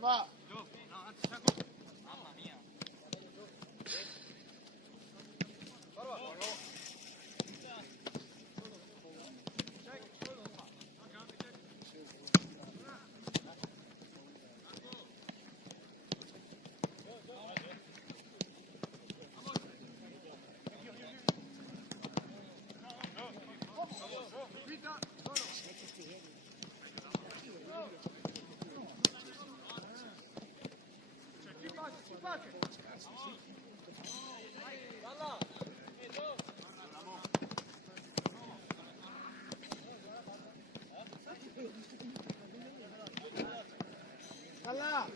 Va. Mamma mia. Καλά.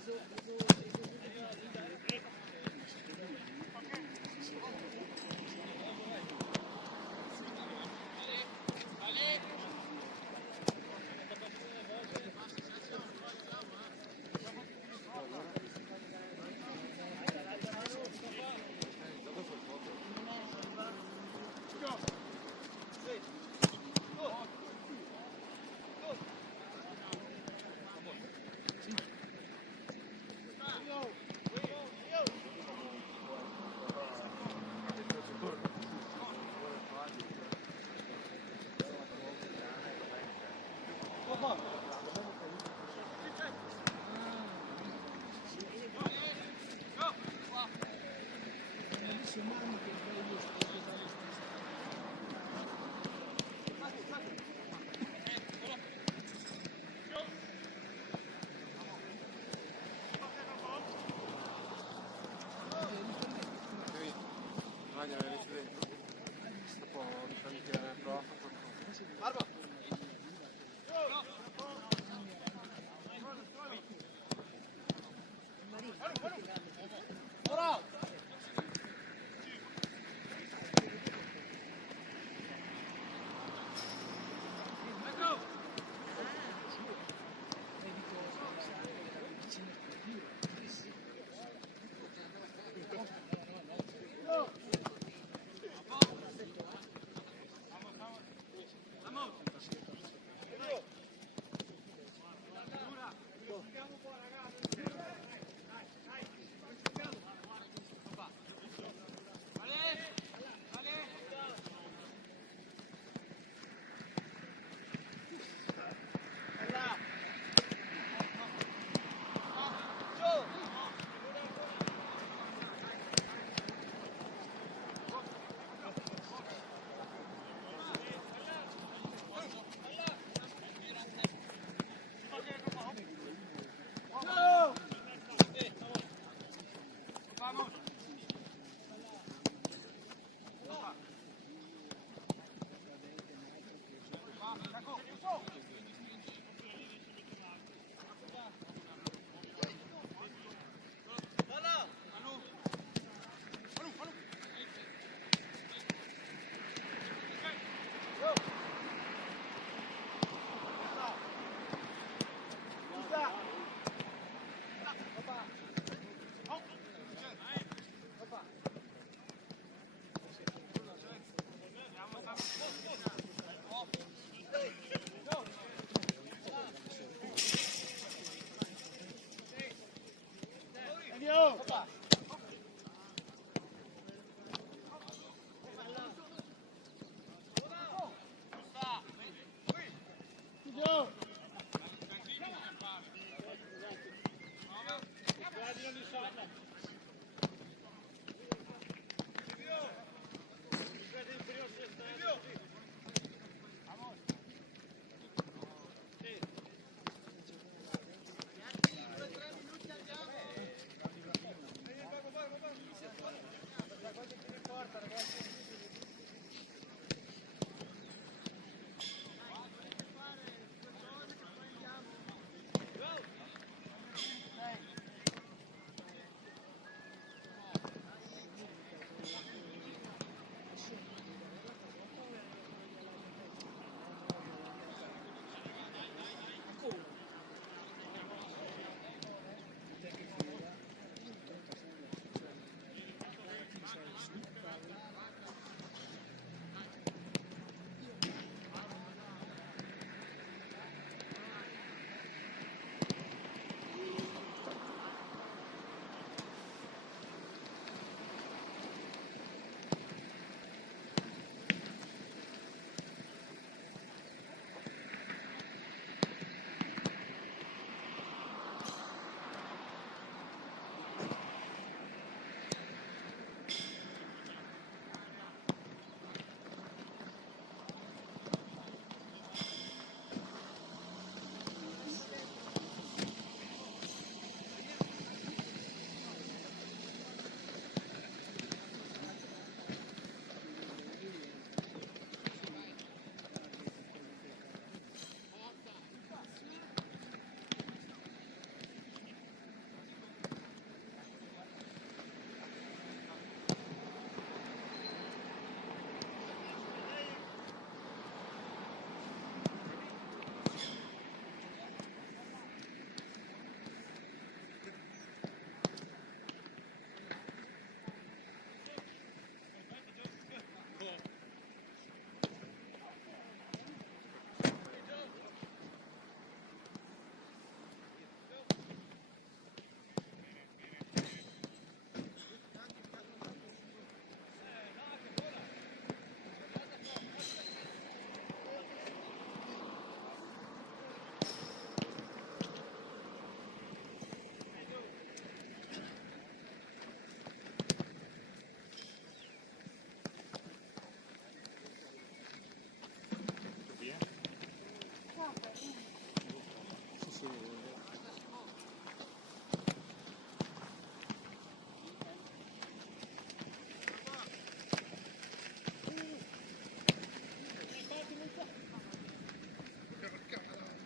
Barba.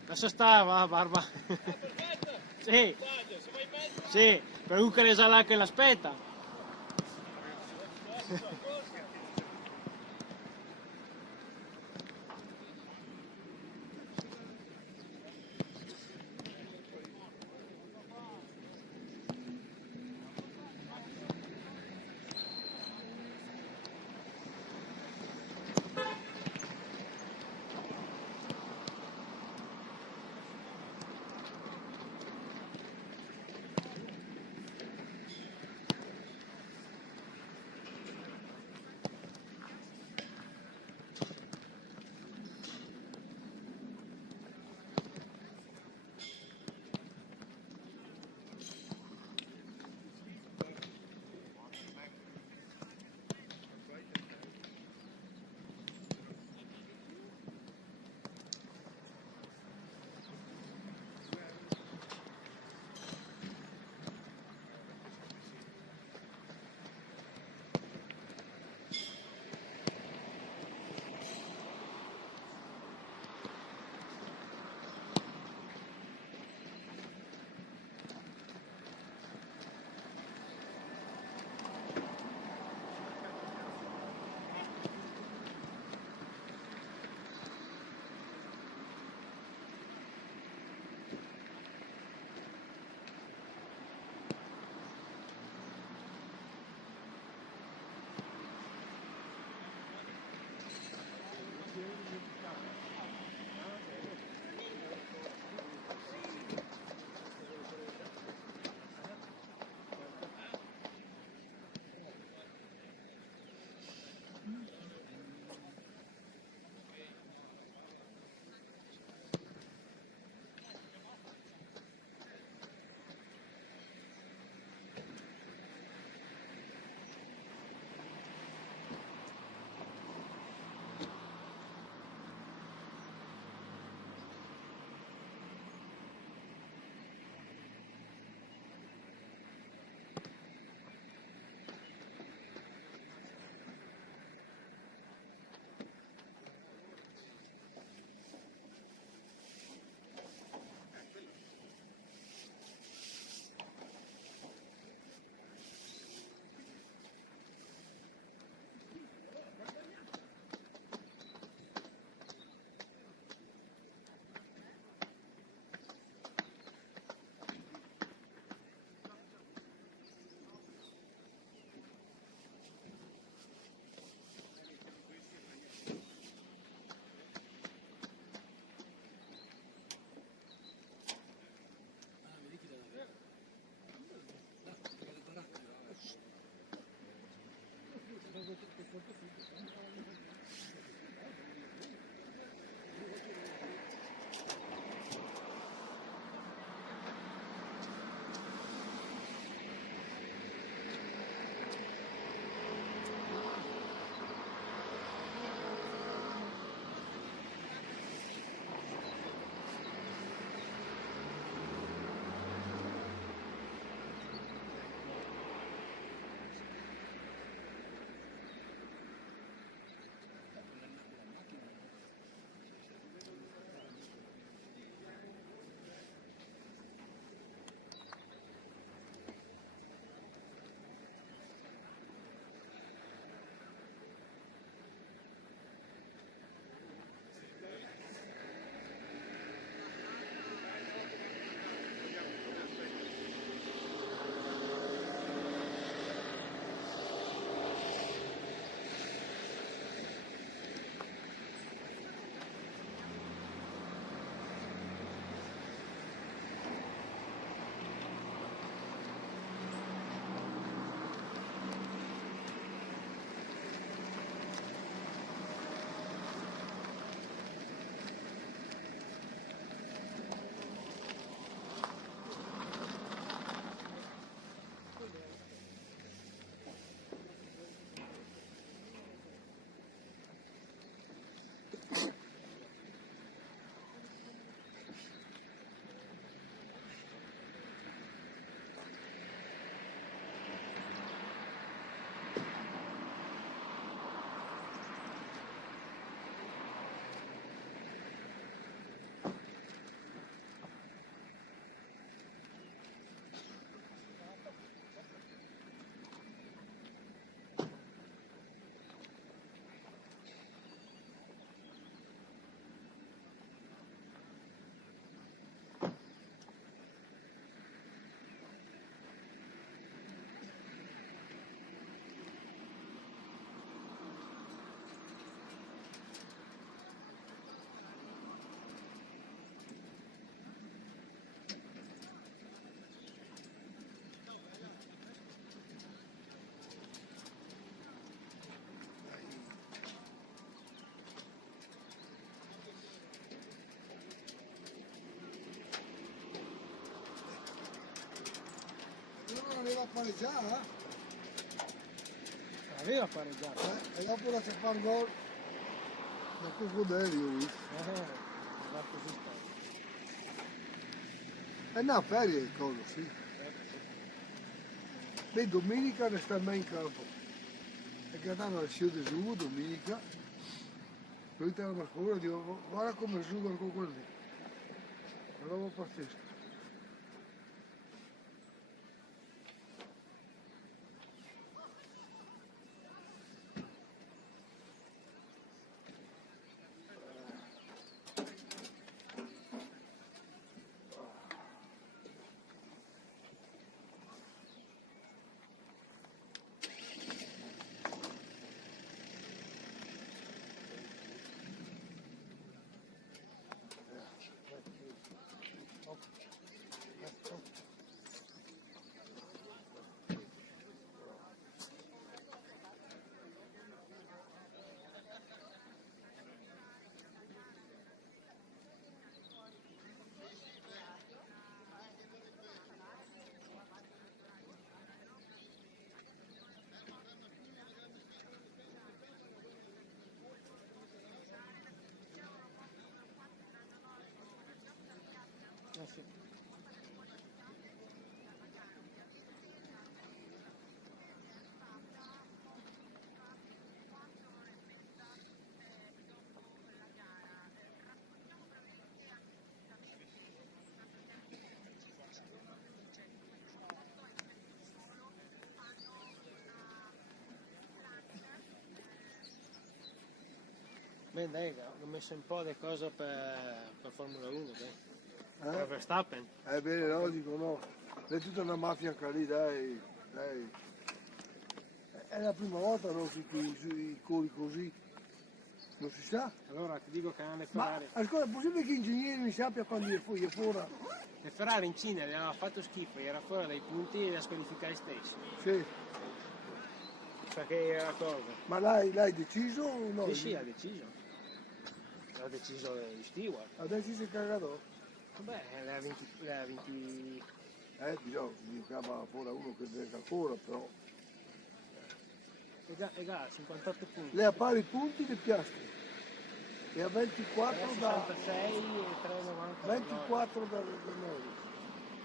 Lascia stare, va, Barba. Sì, sì, per un che le sa là che l'aspetta. pareggiare? Aveva pareggiato. E dopo la fa un gol da coccodrillo, ho visto. Va così sta. No, ferie il coso, sì. Beh, domenica ne sta mai in campo. Perché andavano al Scio di Su, domenica. Lui te la scuola e dico, guarda come giocano con quelli. Una roba pazzesca. Sì. Beh dai, ho messo un po' di cose per Formula 1, dai. Per Verstappen. Bene, no, dico no. È tutta una mafia anche lì, dai, dai. È la prima volta no, che i cori così. Non si sa. Allora ti dico che hanno le Ma Ferrari. ascolta, è possibile che gli ingegneri mi sappia quando è fuori? Le Ferrari in Cina gli aveva fatto schifo, era fuori dai punti e li ha squalificati stessi. Sì. Perché era cosa? Ma l'hai deciso o no? Sì, ha deciso. L'ha deciso gli steward. Ha deciso il cagato? Beh, le ha 20. Bisogna chiama fuori uno che deve ancora, però. E già, 58 punti. Lei ha pari punti di piastri. E a 24 da. 66 e 3,90. 24 da noi.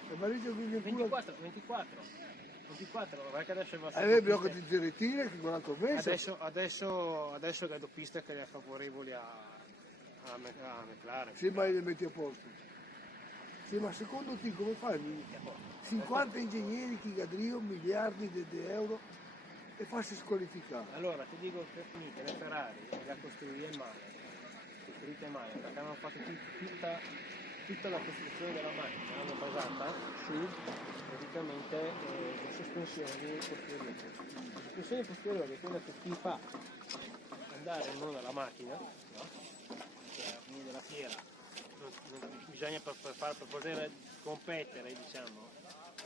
E Marito vive in 24, 24, perché adesso va a è vero che ti ritira che 40 mesi. Adesso vedo piste che le favorevoli a McLaren. Sì, ma li metti a posto. Sì, ma secondo te come fai? 50 ingegneri, chigadrio, miliardi di euro e farsi squalificare. Allora ti dico che le Ferrari le ha costruite male, perché hanno fatto tutta la costruzione della macchina, l'hanno basata su praticamente le sospensioni posteriori. Le sospensioni posteriori è quella che ti fa andare in modo alla macchina, no? Cioè alla fine della fiera non bisogna per poter competere, diciamo,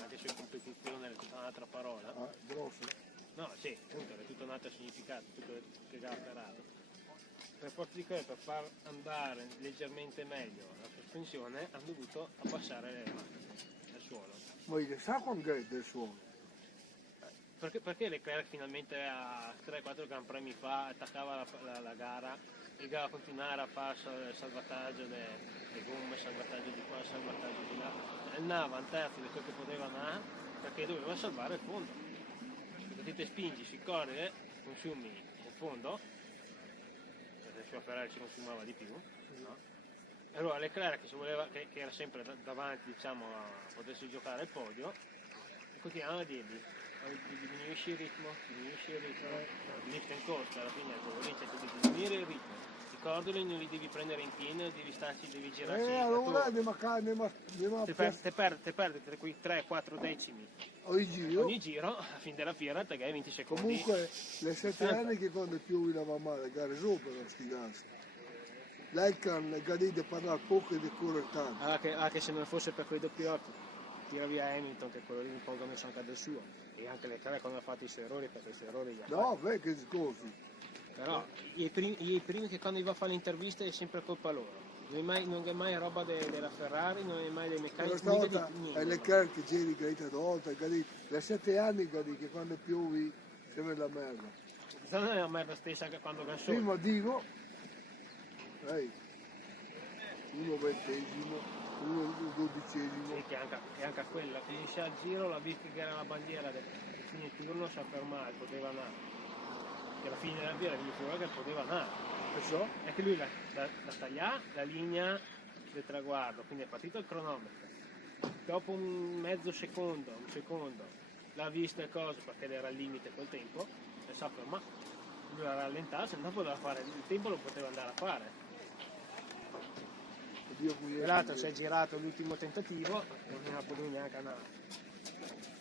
anche se competizione è tutta un'altra parola. Grosso. No, sì, appunto, è tutto un altro significato, tutto spiegato Ferrari. Per forza di cose, per far andare leggermente meglio la sospensione, hanno dovuto abbassare le macchine al suolo. Ma io sa quando è del suolo? Perché Leclerc finalmente a 3-4 Gran Premi fa attaccava la gara e doveva continuare a fare il salvataggio delle gomme, salvataggio di qua, salvataggio di là, andava un terzo di quello che poteva andare perché doveva salvare il fondo. Se ti spingi, si corre, consumi il fondo, perché il suo Ferrari ci consumava di più, no? E allora Leclerc che era sempre davanti, diciamo, a potersi giocare il podio, continuavano a dirgli diminuisci il ritmo, lift and coast, alla fine quello lì c'è di diminuire il ritmo, i cordoli non li devi prendere in pieno, devi girarci. Allora te perdi tra quei 3-4 decimi ogni giro, a fine della fiera te hai 20 secondi. Comunque le 7 anni che quando più la mamma le gare sopra sti ganzi. Lei can gadì di parlare poco e di correre tanto. Anche se non fosse per quei doppi occhi, tira via Hamilton che quello lì un po' ha messo anche del suo, e anche Leclerc quando ha fatto i suoi errori, perché i suoi errori No, beh, che discorsi. Però i primi che quando va a fare le interviste è sempre colpa loro. Non è mai roba della Ferrari, non è mai dei meccanici, Questa volta è Leclerc che giri Gaeta volta, da 7 anni che quando piovi sembra la merda. Non è la merda stessa che quando va solo. Prima dico, uno 20esimo, uno 12esimo. Sì, che anche a quella, finisce al giro, la vista che era la bandiera del fine turno si è fermato, poteva andare. Che alla fine della bandiera è venuto che poteva andare. Perciò? È che lui la taglià la linea del traguardo, quindi è partito il cronometro. Dopo un mezzo secondo, un secondo, l'ha visto e cose perché era al limite quel tempo, e sa fermato. Lui la rallentava, se no poteva fare, il tempo lo poteva andare a fare. E l'altro si è girato l'ultimo tentativo e non ha potuto neanche andare.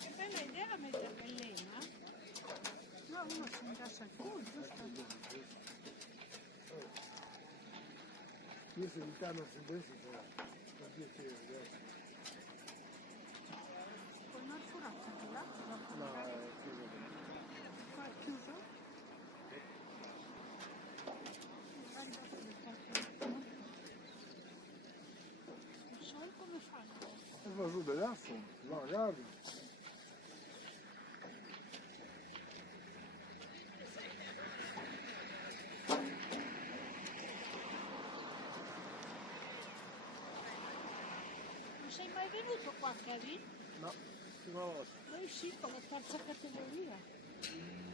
E poi l'idea era mettere bellena? No, uno si incassa il culo, giusto? Io se mi canno su questo fa piacere, grazie. Con una furata che là? No, è chiuso. Qua è chiuso? Magari dopo mi faccio il sole come fanno? E va giù dell'asso, no, guarda. Non sei mai venuto qua, Kevin? No, prima volta. Noi sì, con la terza categoria. Sì.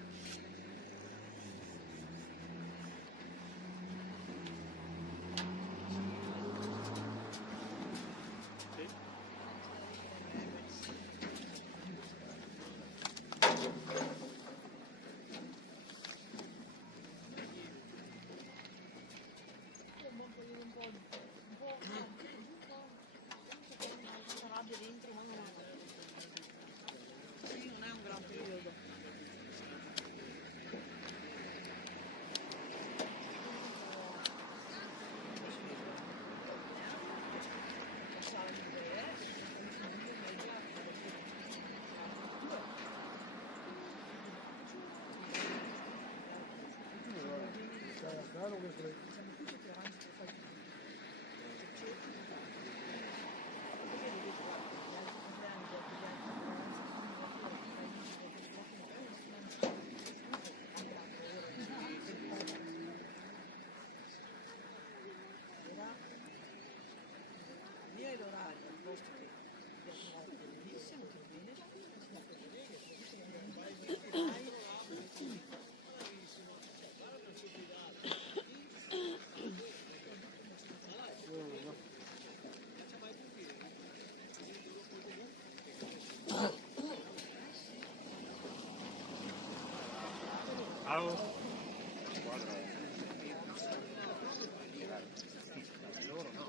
Dentro, ma non sì, non è un gran periodo. Ciao. Loro no.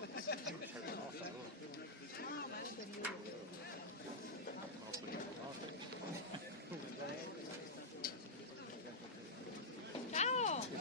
Ciao!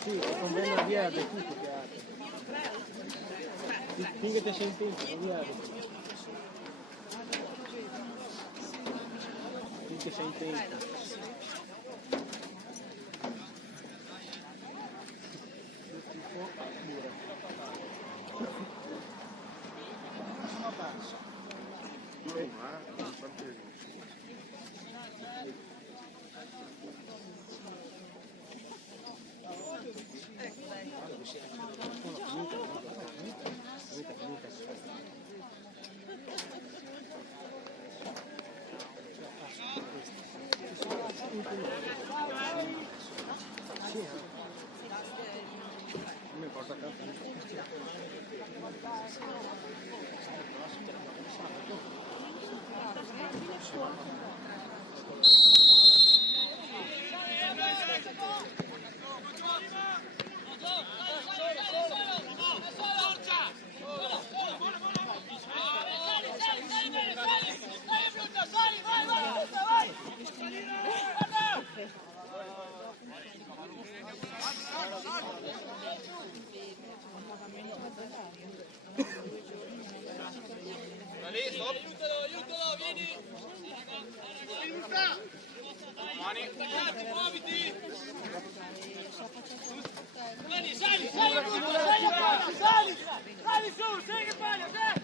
Sì, conviene via da tutto che ha. Finché ti sei in tempo, via. Finché sei in tempo. Non mi importa tanto. Aiutalo, vieni! Mani! Muoviti! Vieni, sali su, segui palla, dai!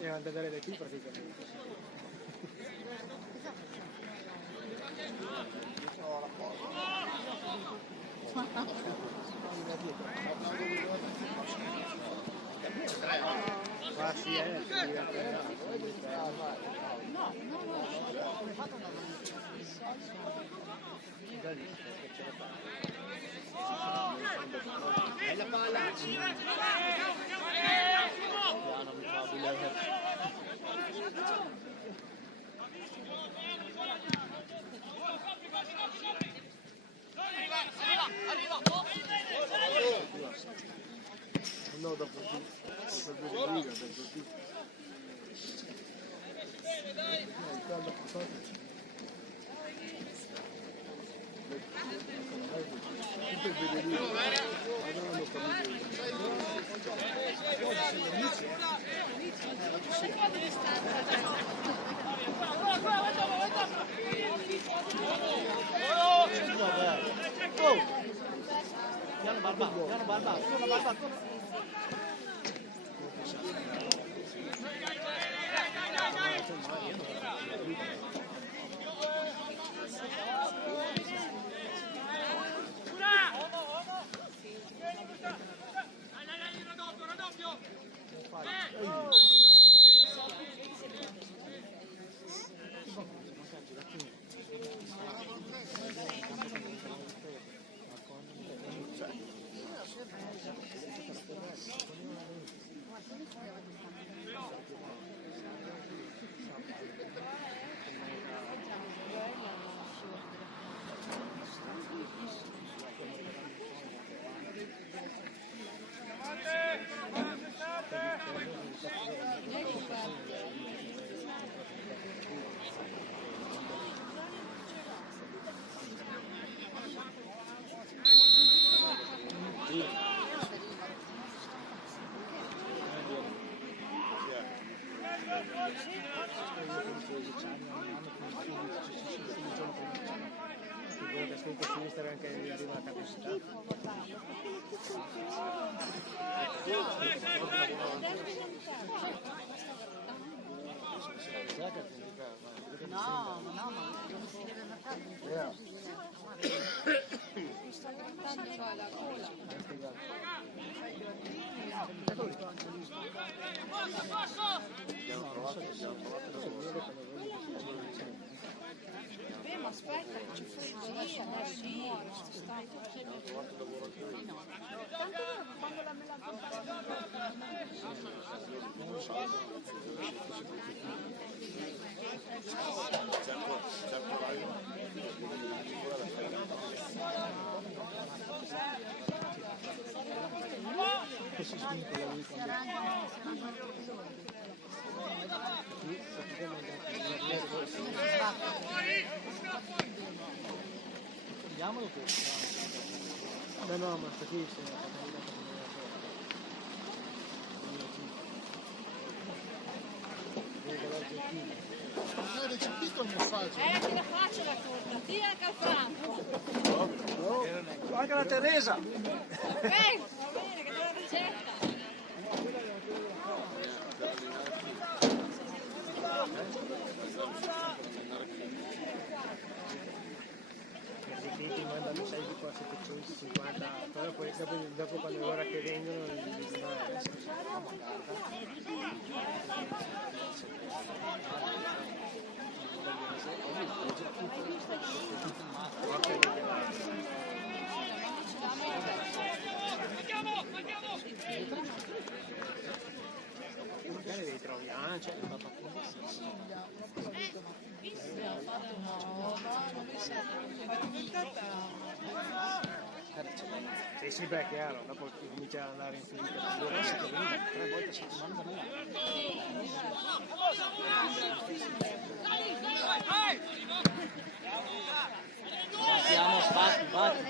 Devo andare da qui praticamente. Ah sì, La palla! No, dopo tutto. Jangan barbak, sudah barbak. Sinistra anche arriva la capacità. No, ma non si deve marcare. Sta diventando cioè la gola. Ma aspetta che ci fu il ma sì, tanto quando la Che si svincola lui. Andiamolo questo. No, ma sta qui se Non hai recepito il messaggio? Ti la faccio la torta, tira Calfranco. Anche la Teresa. Va bene, che te la ricetta. ti mandano 6 di qua 750, però poi dopo quando è l'ora che vengono gli dicono magari li trovi c'è il papà. Sì, beh, chiaro, dopo comincia ad andare in finita. 3 volte a settimana da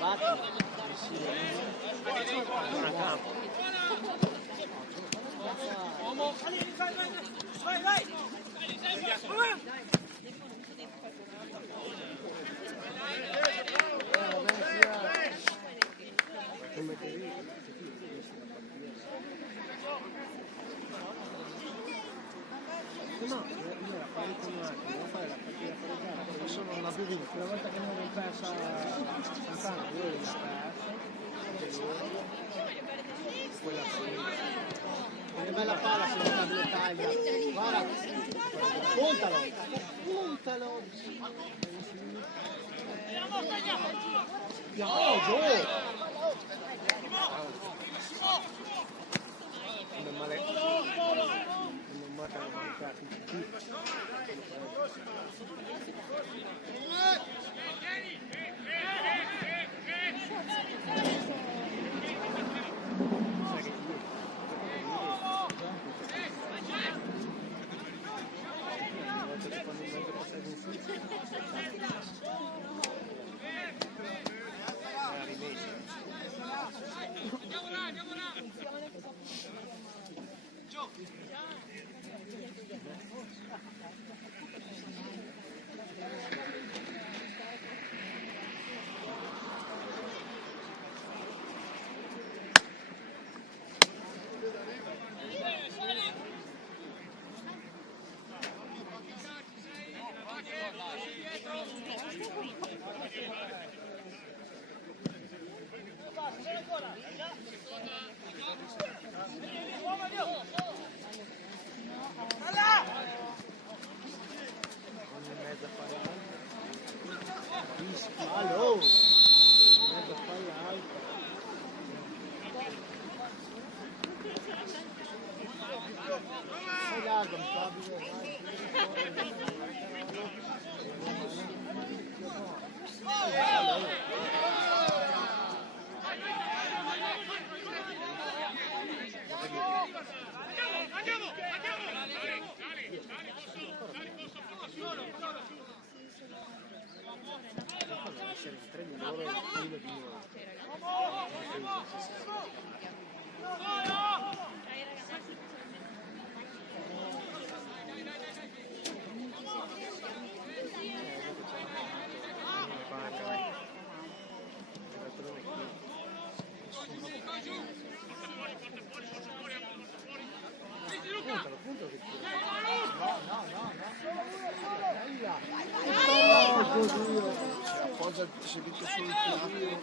Batti. a campo. Vai! No, io la fare con un attimo, devo fare la partita pareggiata, perché sono un labirinto. Una volta che ne avevo persa Sant'Anna, io l'ho persa, e loro, quella Che bella palla se non cambia taglia. Guarda, puntalo. non male, non mancano mancati. Cosa si dice sul piano?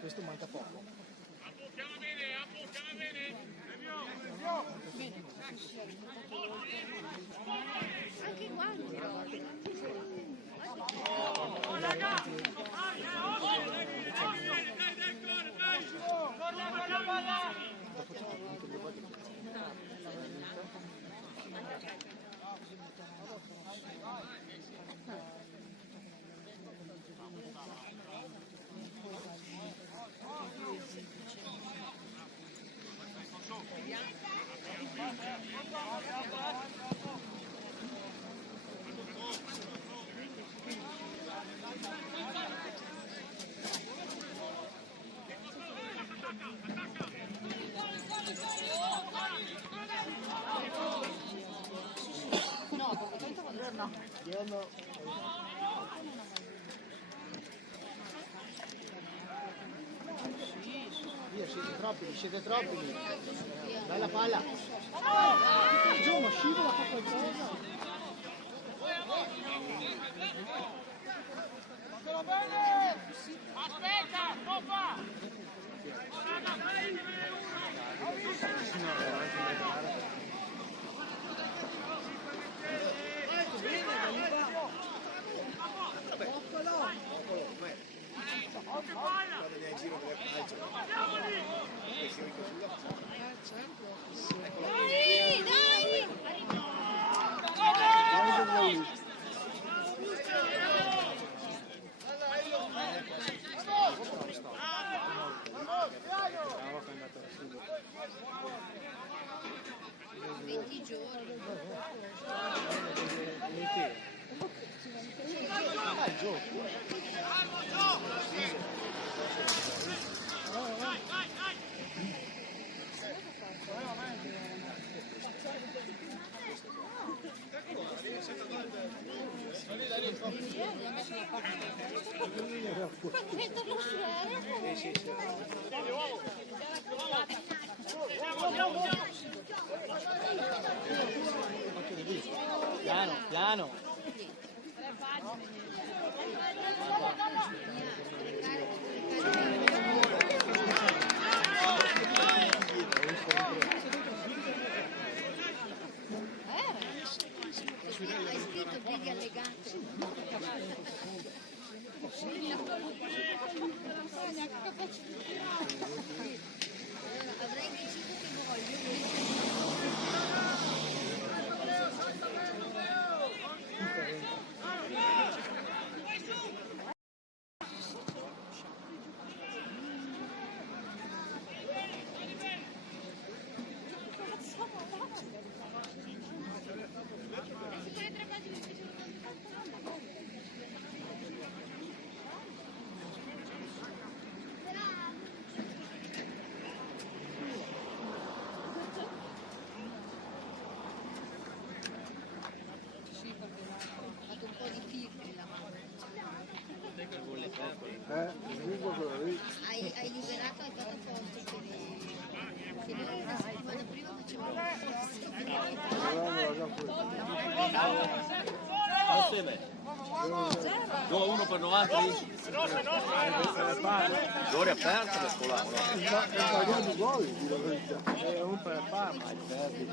Questo manca poco. Anche i guanti. Madonna. Via, siete troppi lì. Bella palla. Giù, ma scivola, fa qualcosa. Aspetta, Papa! Dai, dai! Piano, piano. Hai scritto piedi allegati. Avrei deciso che voglio. Ho fatto un po' di firme la mano. Hai liberato al posto che una settimana prima facevano No, uno per 90 lì. L'ora è aperta da scolare. Sbagliato gol, di la verità. È un per Parma, il derby.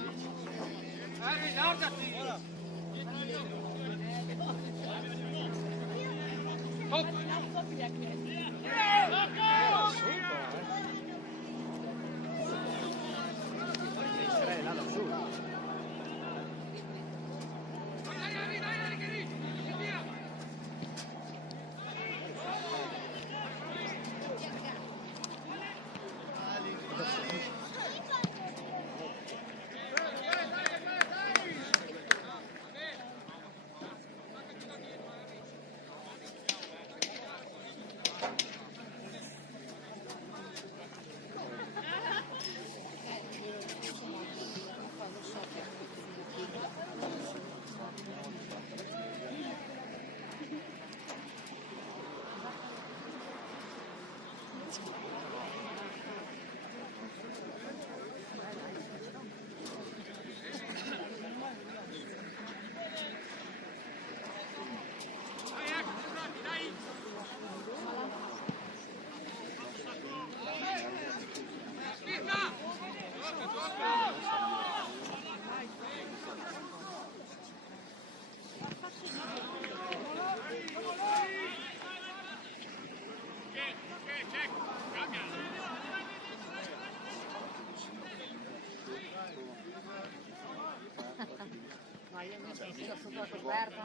Ma io mi sono sotto la coperta.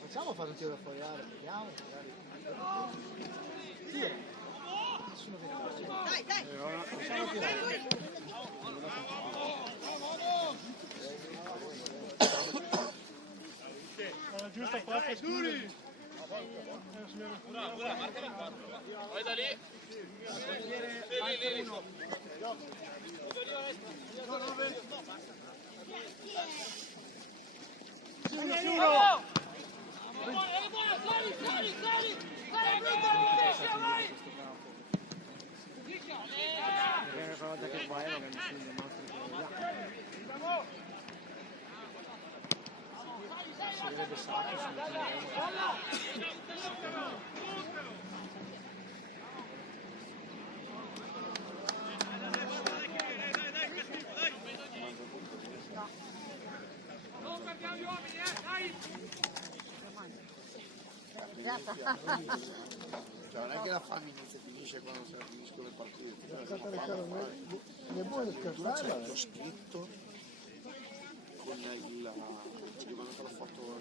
Facciamo fare un tiro da fogliare, vediamo, magari. Tira. Nessuno viene da dai, dai! Facciamo tirare. Giusto, forza, duri! Ora, marca il 4. Vai da lì. Lì. Cioè, non è che la fame inizia e finisce quando si finiscono le partite. Ne vuoi scherzare? C'è scritto con il ci devono ancora fatto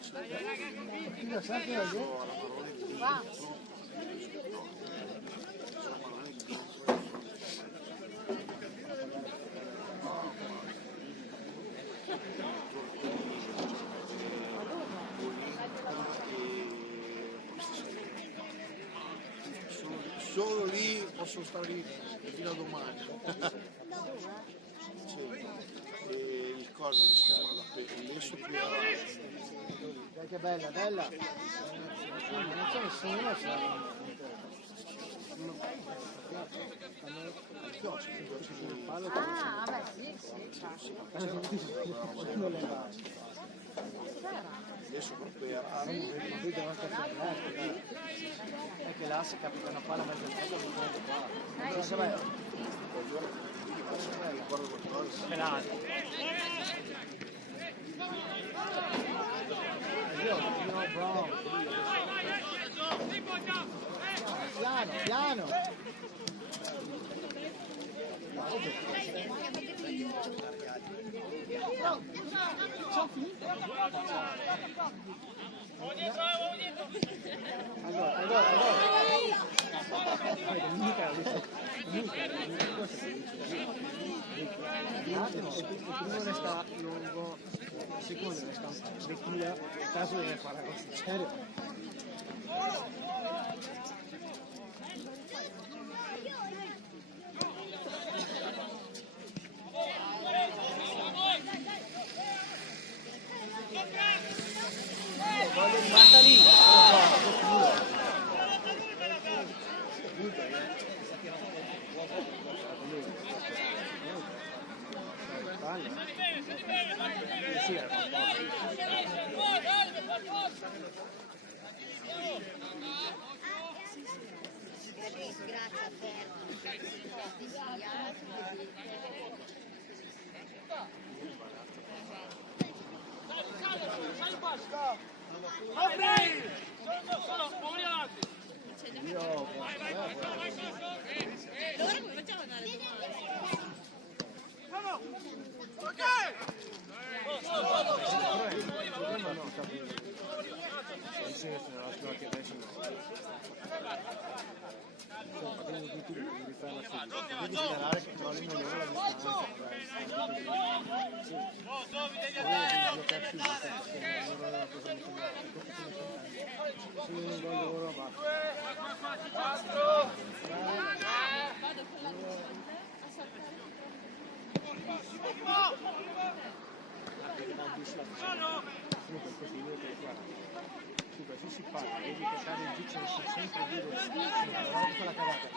Chi la sa che è? alla parola di dentro. Sulla parola di dentro. Solo lì posso stare lì fino a domani. Sì. E il coso si chiama l'esso più avanti. Dai che bella, bella! Non c'è nessuno, c'è. Ah, vabbè, sì, sì. Non le va. Adesso proprio È che là si capita una palla mezzo al centro non prende qua. Non so se ricordo qualcosa. penale. No, Brown. Piano, piano. Sono finite. Allora. Un attimo, il primo resta lungo, il secondo resta un vecchio, il caso deve fare la cosa serio. Voglio rimasta lì. Allora come facciamo ad andare Devi dichiarare che trovi migliore la distanza. Si parla, vedi che cade il giù, c'è sempre due, la cagata.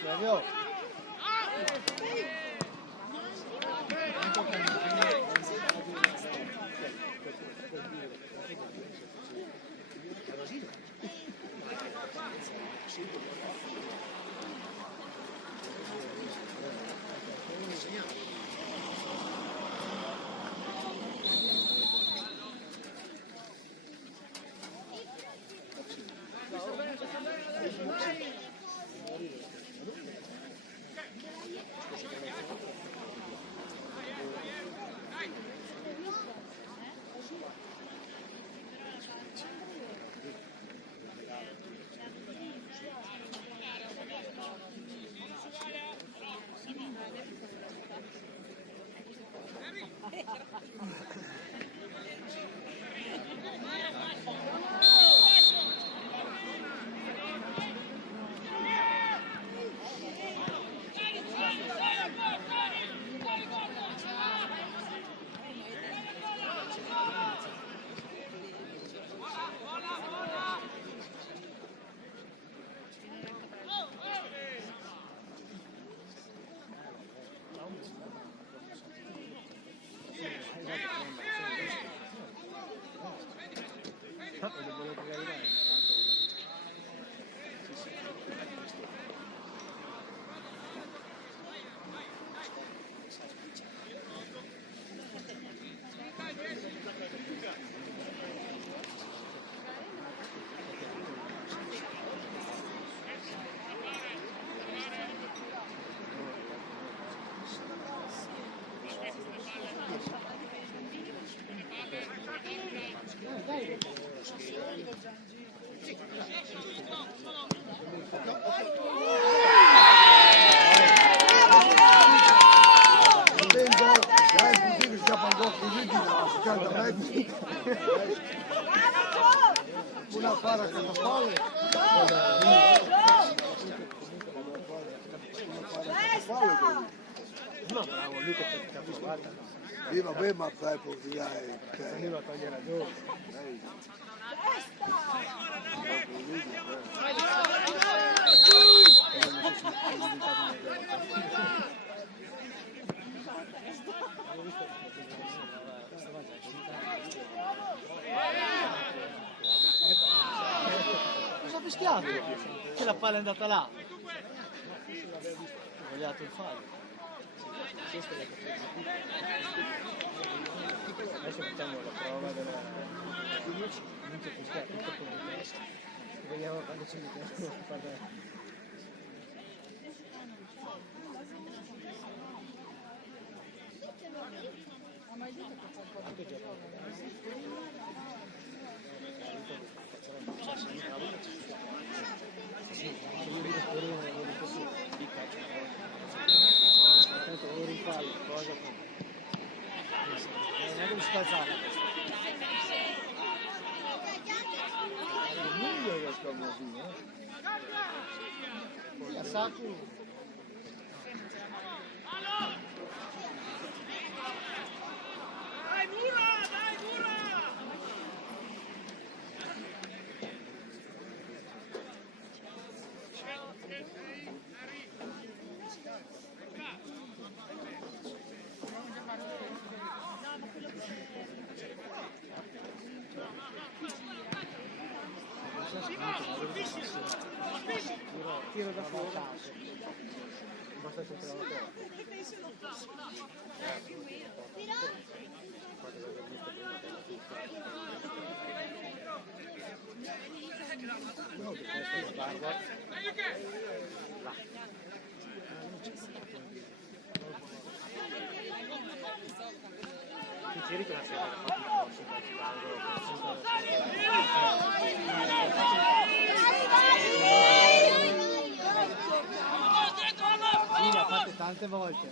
Flavio. Una para cada palle. No, bravo, lui che ti ha provato. Sì, vabbè, ma sai, poi dai. Danilo a togliere la dose. Cosa ha fischiato? Che la palla è andata là. Ha sbagliato il fallo. Adesso facciamo la prova della comincio a fischiare tutto con il testa. Vediamo quando ci mettiamo a fare. Saco. Dai, Mura! Dai, Mura! Tiro da fuori. Basta centrare la porta. No, che questo sbarba. Ti tiri con la sera da sì, l'ha fatte tante volte.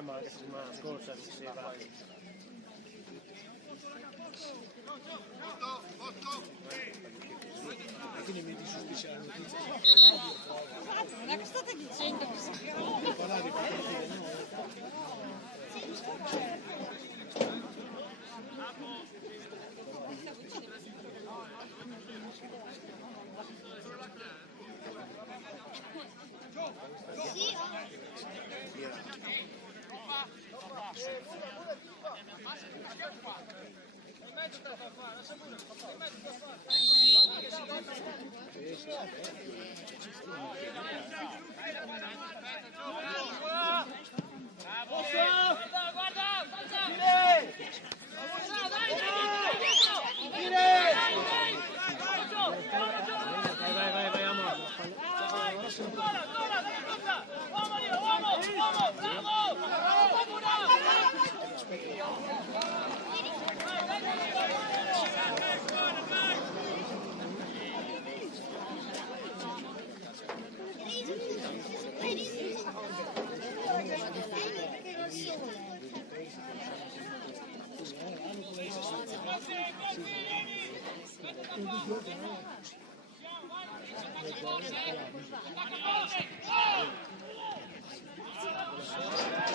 ma anche settimana scorsa diceva E quindi mi dice la notizia. Non è che state dicendo che si Parlare di partite vai, amore.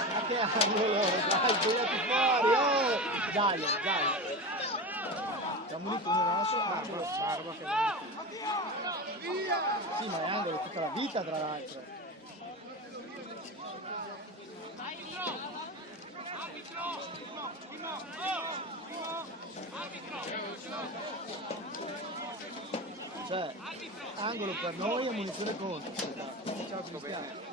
Ma che angolo, dai, buttati fuori, oh! Dai. Siamo uniti uno nostro, barba che sì, ma è angolo tutta la vita tra l'altro. Cioè, angolo per noi e munizione contro. Ciao Cristiano.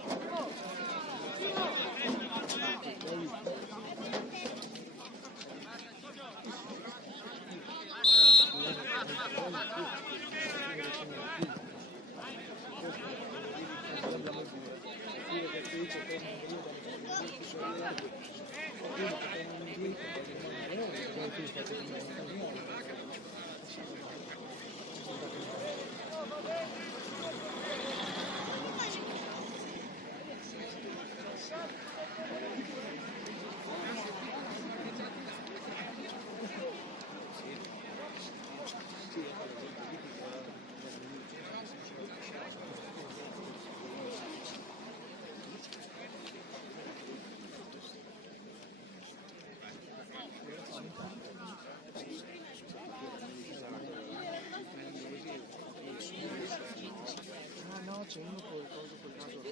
C'è uno col naso rotto.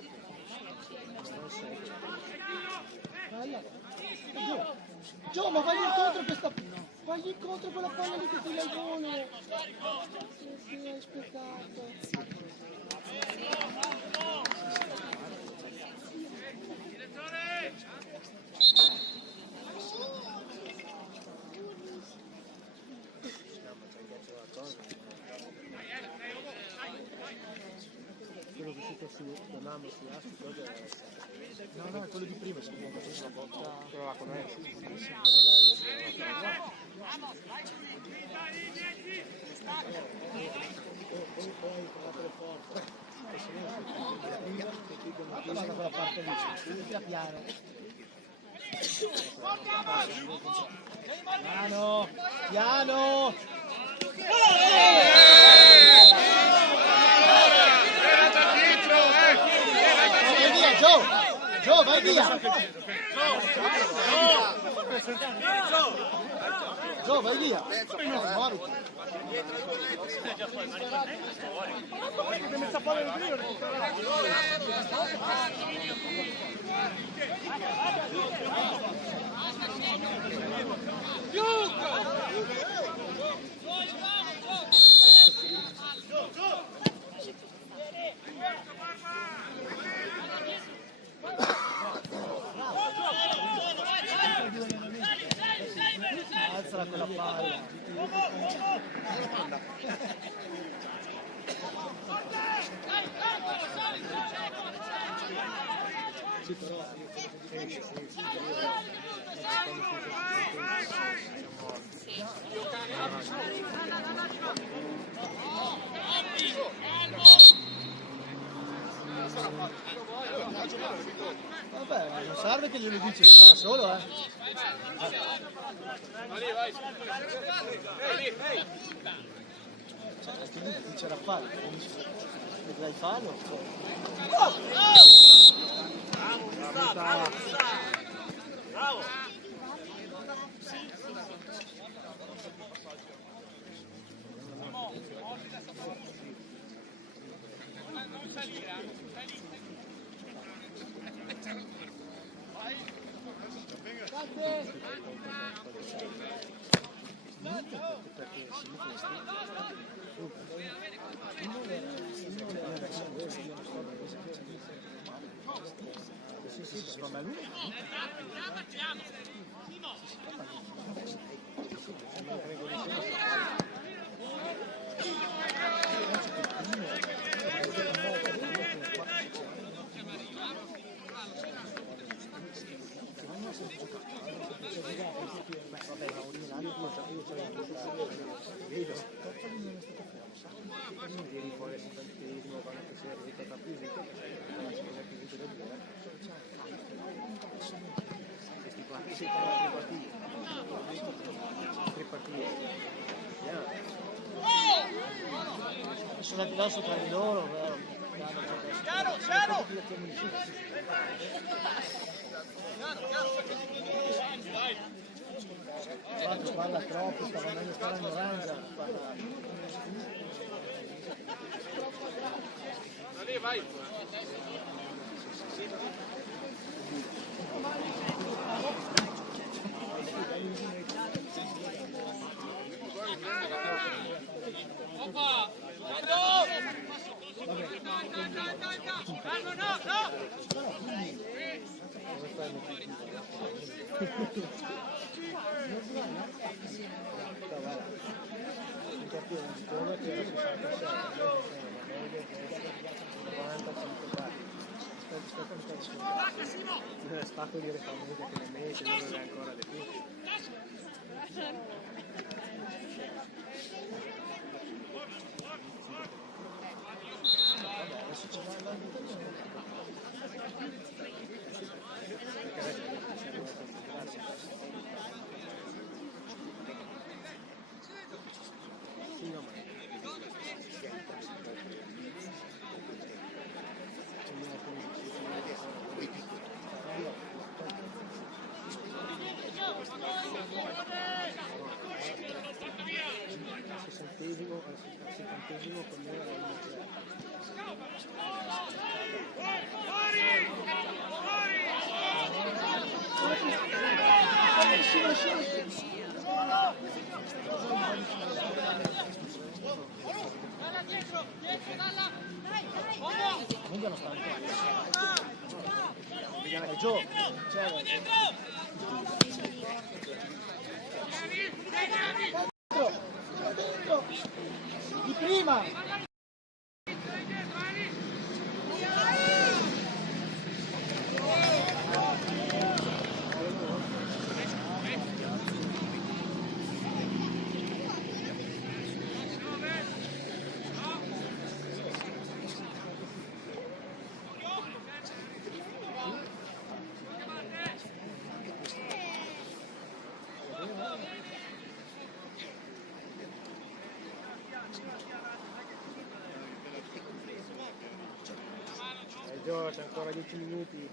Gio, ma fagli incontro questa. Fagli incontro quella palla lì che tira il volo. Che hai aspettato. Quello che si chiamava su Astico no, è quello di prima, si chiama la botta. Quello là con me. Poi trovate le forze. Guarda quella parte lì, tira piano. Piano! Gio, vai via! Gio, vai via! Alzala quella palla. Sì, però Vabbè, ma non serve che glielo dici, lo fa da solo, Vai lì, vai. Vai lì. Cioè, che dice Raffaele, dovrai farlo. Bravo. Non salire, stai lì. Sono andati là sopra di loro, vero? Chiaro, chiaro! Guarda, parla troppo, stava meglio stare in orangia. Vai, vai! Opa! Stacco di refamosa che le mette, non è ancora le più. Adesso ci va settantesimo con me comunque non sta ancora vediamo giù di prima c'è ancora 10 minuti.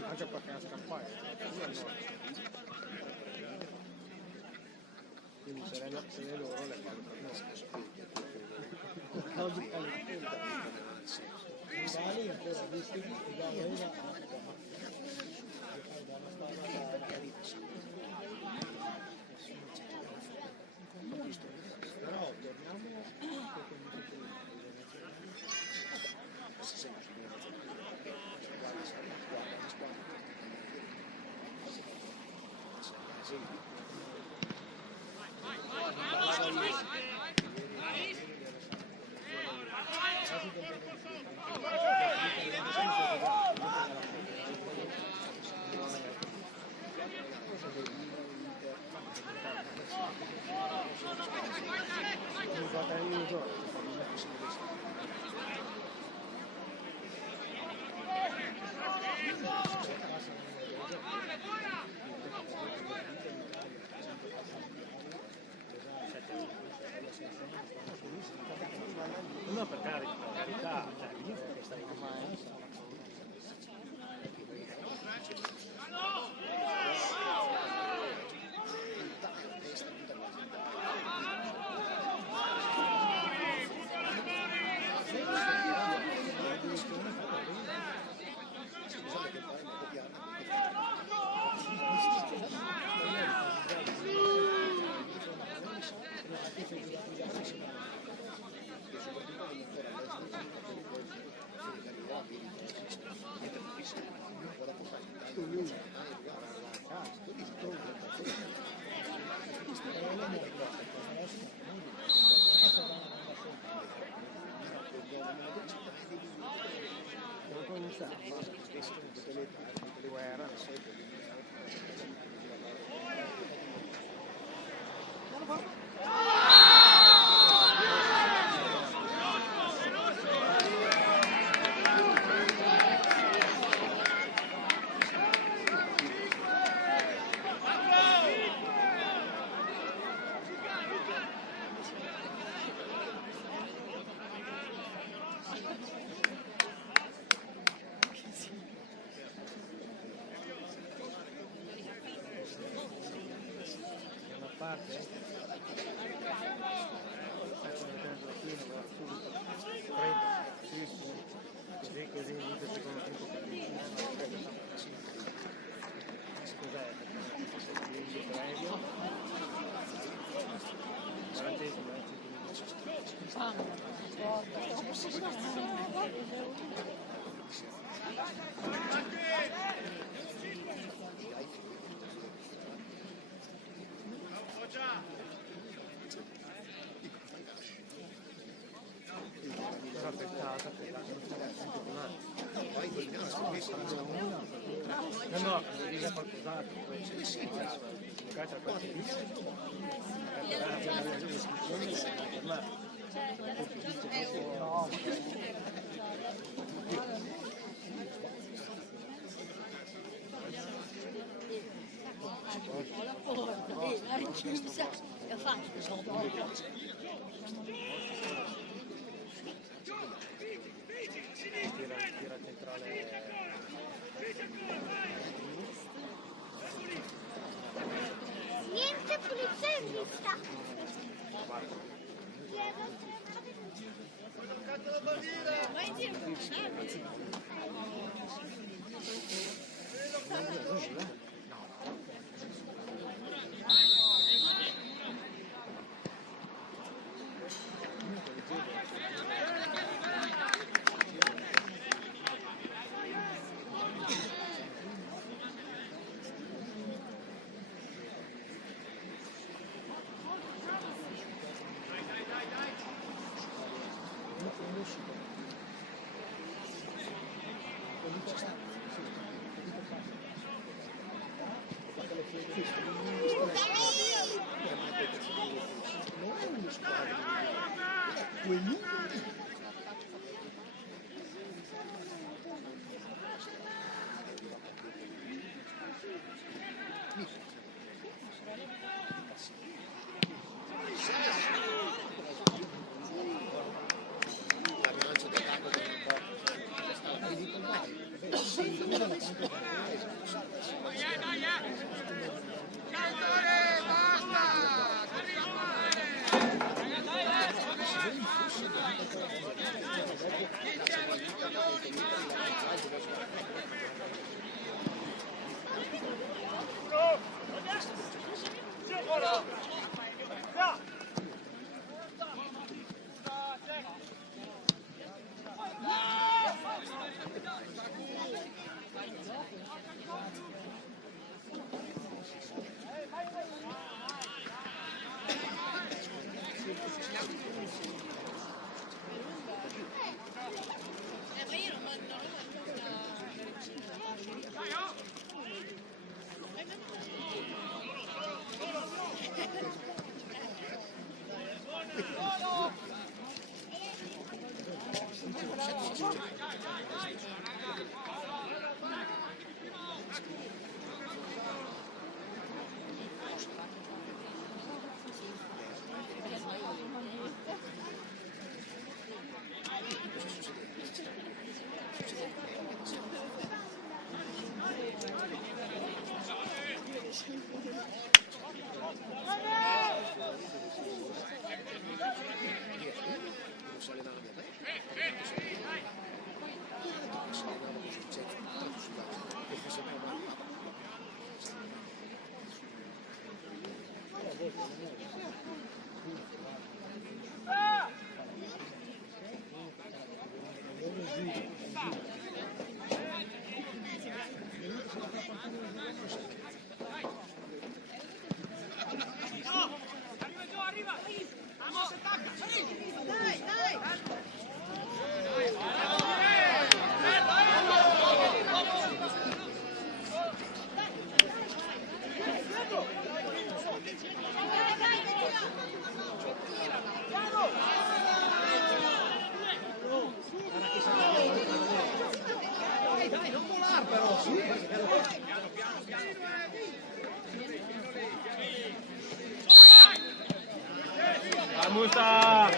Anche perché a scappare. Quindi se loro le fanno per me. Vale ancora visti e da lei però torniamo No, per carità, cioè, così inizia il secondo tempo. Cos'è? Previo. 40. Però peccato, no, dice qualcos'altro, giocare a qualche la porta, l'hai chiusa e ho fatto tira centrale. Niente pulizia in vista. Vai in giro. Musa!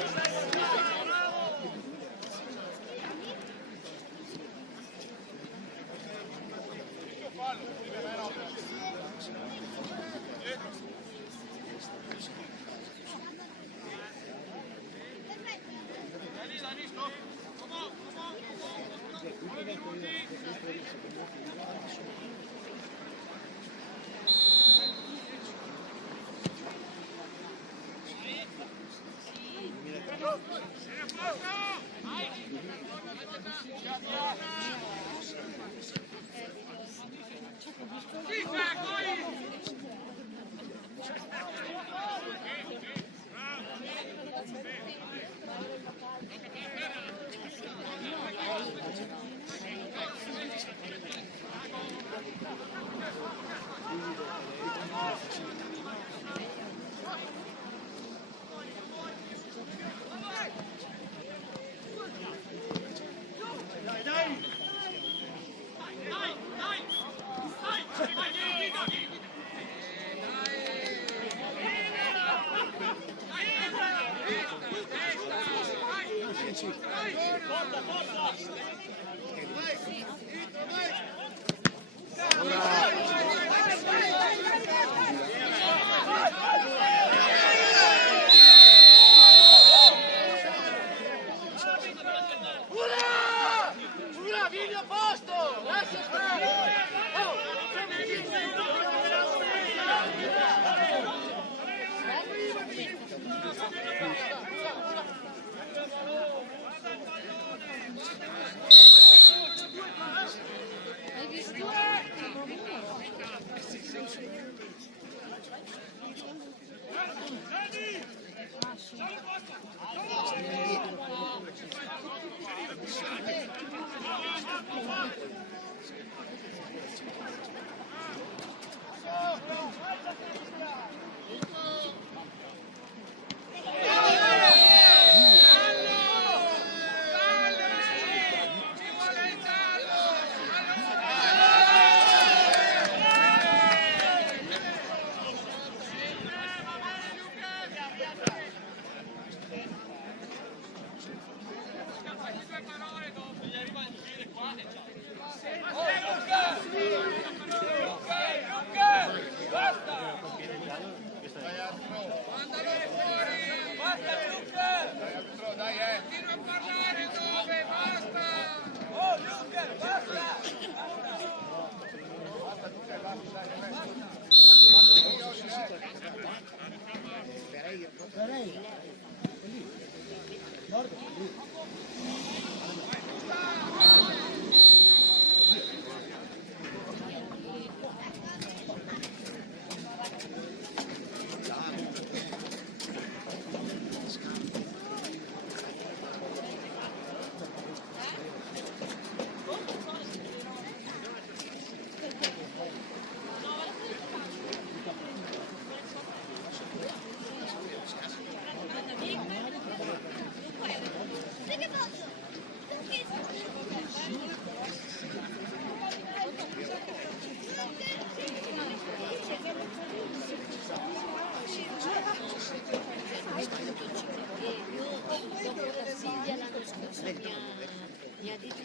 Mi ha detto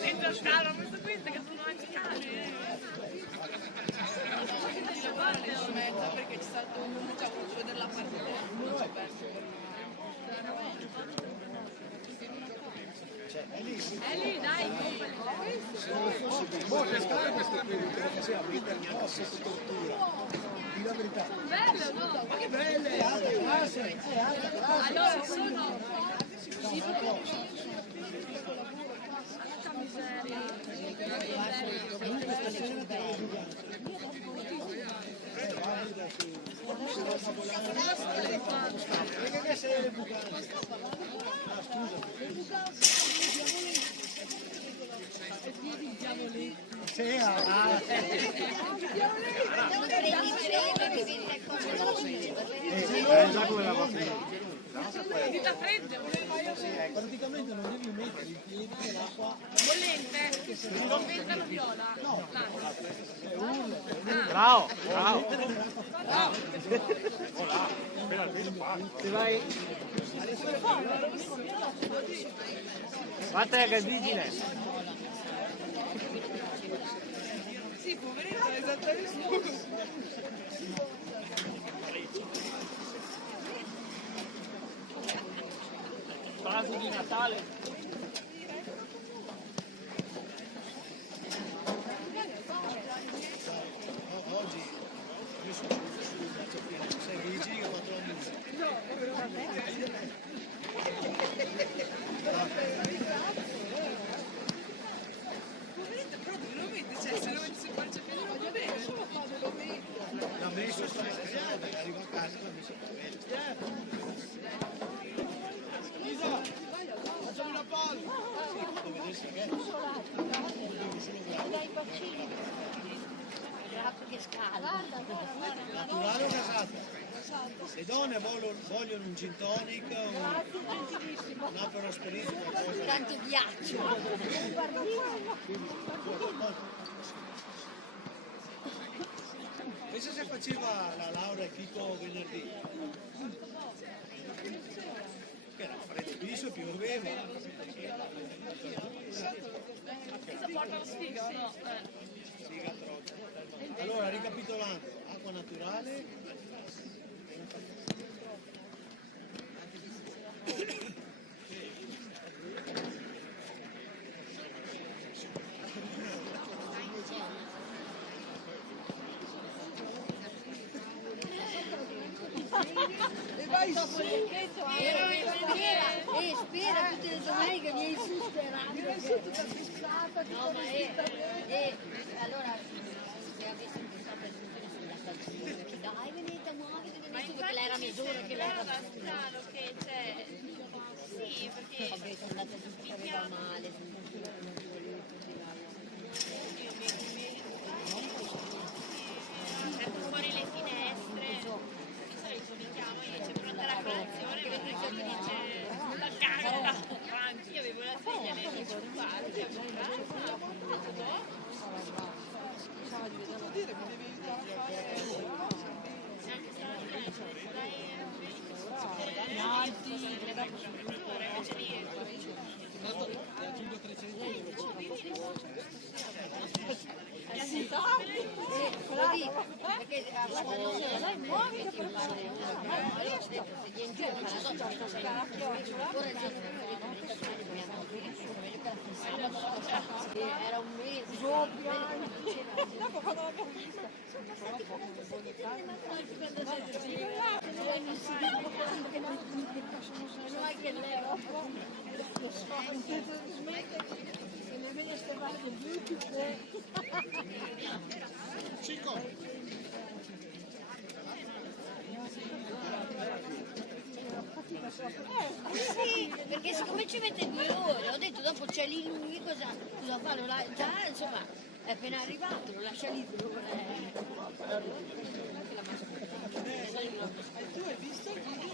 Dentro scala, questo che sono anche cane. Perché ci sta tutto, faccio vedere la parte non c'è perso. lì, dai, Può pescare questo qui, perché si aprite il posto sotto tortura. Di la verità. bello, no? Ma che belle, altre classe, altre classe. Allora sono... Porca miseria. Perché che sei le bucate? Sì, Non prendi treno che vieni a cosa della Già come la vostra. Dita fredda, praticamente non devi mettere i piedi nell'acqua. bollente, non diventano viola. No. Bravo, bravo. Ti vai. Guarda che è vigile. Sì, poverino, è esattamente Pranzo di Natale. Oggi io sono su 6 vigili che 4 anni. L'ha messo arriva a casa l'ha messo a facciamo una pausa. Sì, vedere se che dai bacini. Che scala. naturale o casato? Le donne vogliono un gin tonic, un aperol spritz, qualcosa. Tanto ghiaccio. Pensa se faceva la laurea a Chico venerdì. Che era freddo, pioveva. Cosa porta lo sfiga o no? Siga troppo. Allora, ricapitolando, acqua naturale. Spera tutte le domeniche mi hai susterato. No, ma allora se avessi pensato a tutte la calcina, dai venite muovete, venite perché lei era misura che lei era strano che c'è... Sì, perché... vabbè, sono andata tutti aveva male, Metto fuori le finestre, di solito mi chiamo e dice pronta la colazione, mentre che mi dice la carta. Io avevo la sveglia alle 10 uguale, che avevo casa, ho detto no. Anche stamattina, dai, invece lì... lo dico, perché quando sei muovi ti pare era un mese dopo quando l'abbiamo visto anche lei lo so sì, perché siccome ci mette 2 ore, ho detto dopo c'è lì lui cosa fa? Già insomma è appena arrivato, lo lascia lì 2 ore. Tu hai visto il video?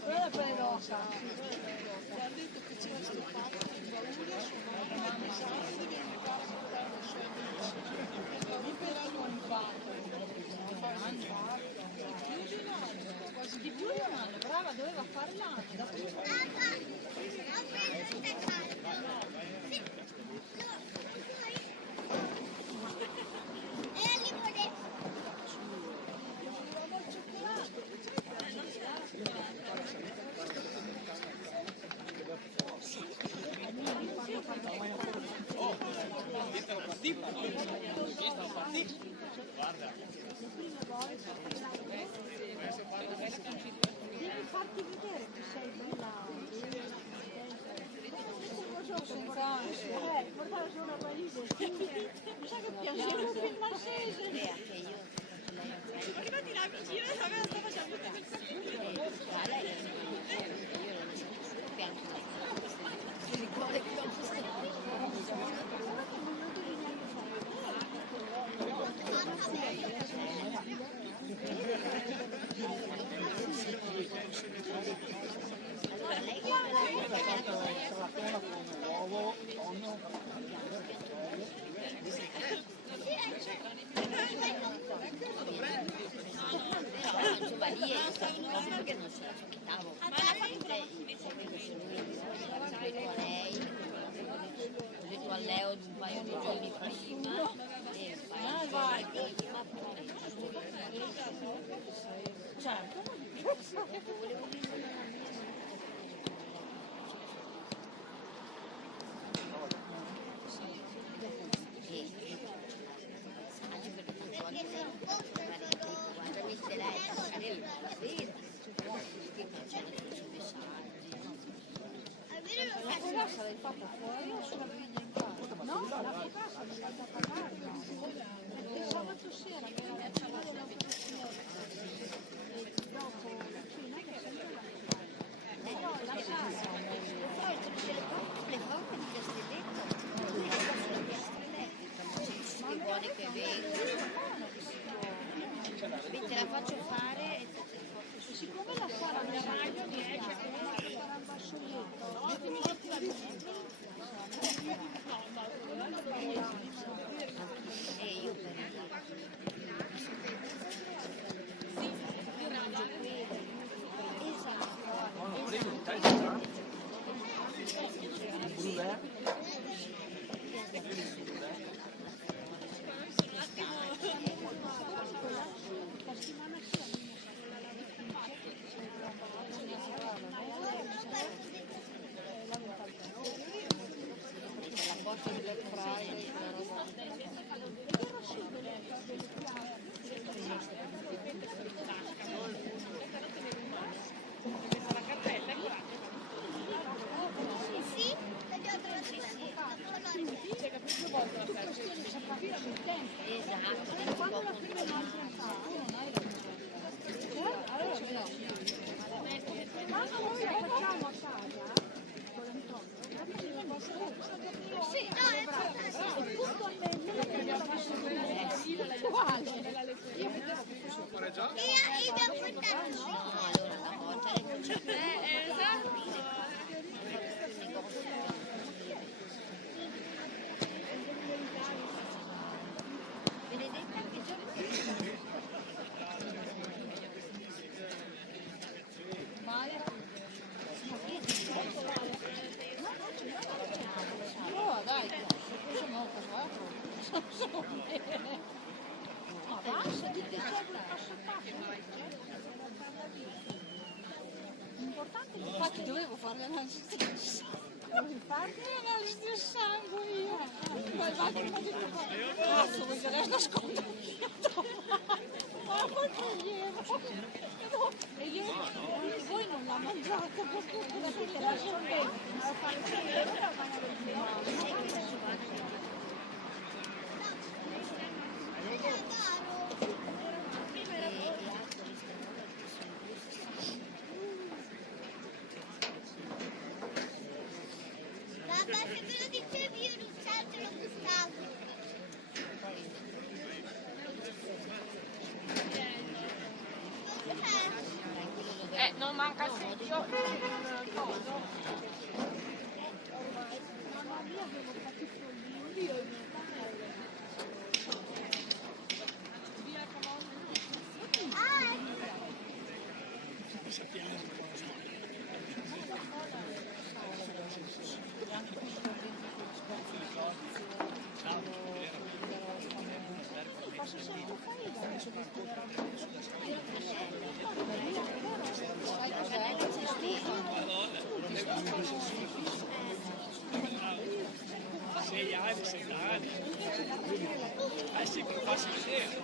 Quella è poi rosa. Ha detto che c'era sto fatto di paura su mamma, sai, devi arrivare a portare i suoi amici. Libera lui, quasi di più di un anno, brava, doveva farla. farti vedere che sei bella. Portava su una valigia, mi sa che piaceva più il malsese. Arrivati là vicino e stava facendo insomma lì è stato un po' che non se la aspettavo. Ho detto a Leo un paio di giorni prima e anche perché guardami se lei la vedi, la focaccia l'hai fatta fuori o sulla griglia in casa? No, la focaccia l'hai fatta a pagarla. Il sabato sera mi era la fare la focaccia e dopo la cena che sempre la fai. Però la casa, le forme di Castelletto, le buone che vengono, te la faccio fare e siccome la sala mi raglio mi esce che sarà il bassoietto, e io per quando la prima immagine fa, non hai ma noi la facciamo a casa con l'antroppo, sì, tutto Benedetta che giorno dai, no, cosa ma basta, ti serve il passo l'importante è che infatti dovevo fare l'analisi del sangue. Devi farti l'analisi del sangue io. Poi vado e mi ha detto cazzo, voglio adesso nascondo ma poi toglievo. E io voi non l'ha mangiato perché la sorpresa me la fare Papà, se te lo dicevi io non salto lo gustavo. Non manca il seggio. Sì, che lo faccio vedere.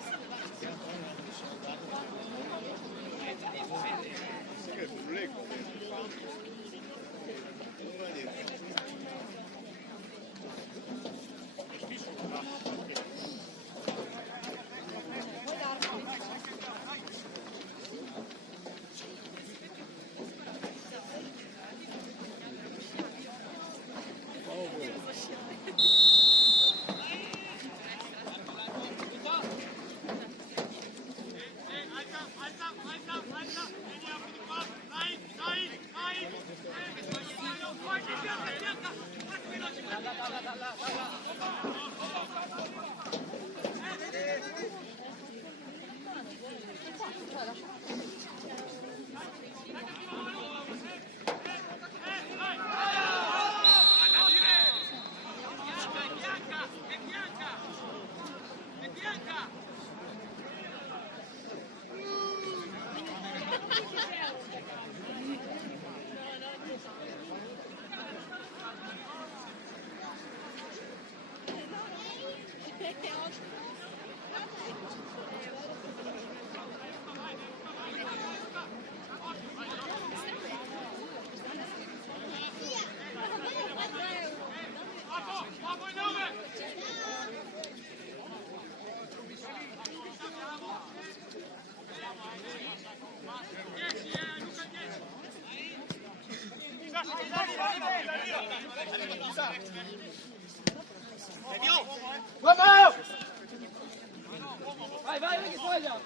Vai, vai, che sbaglia!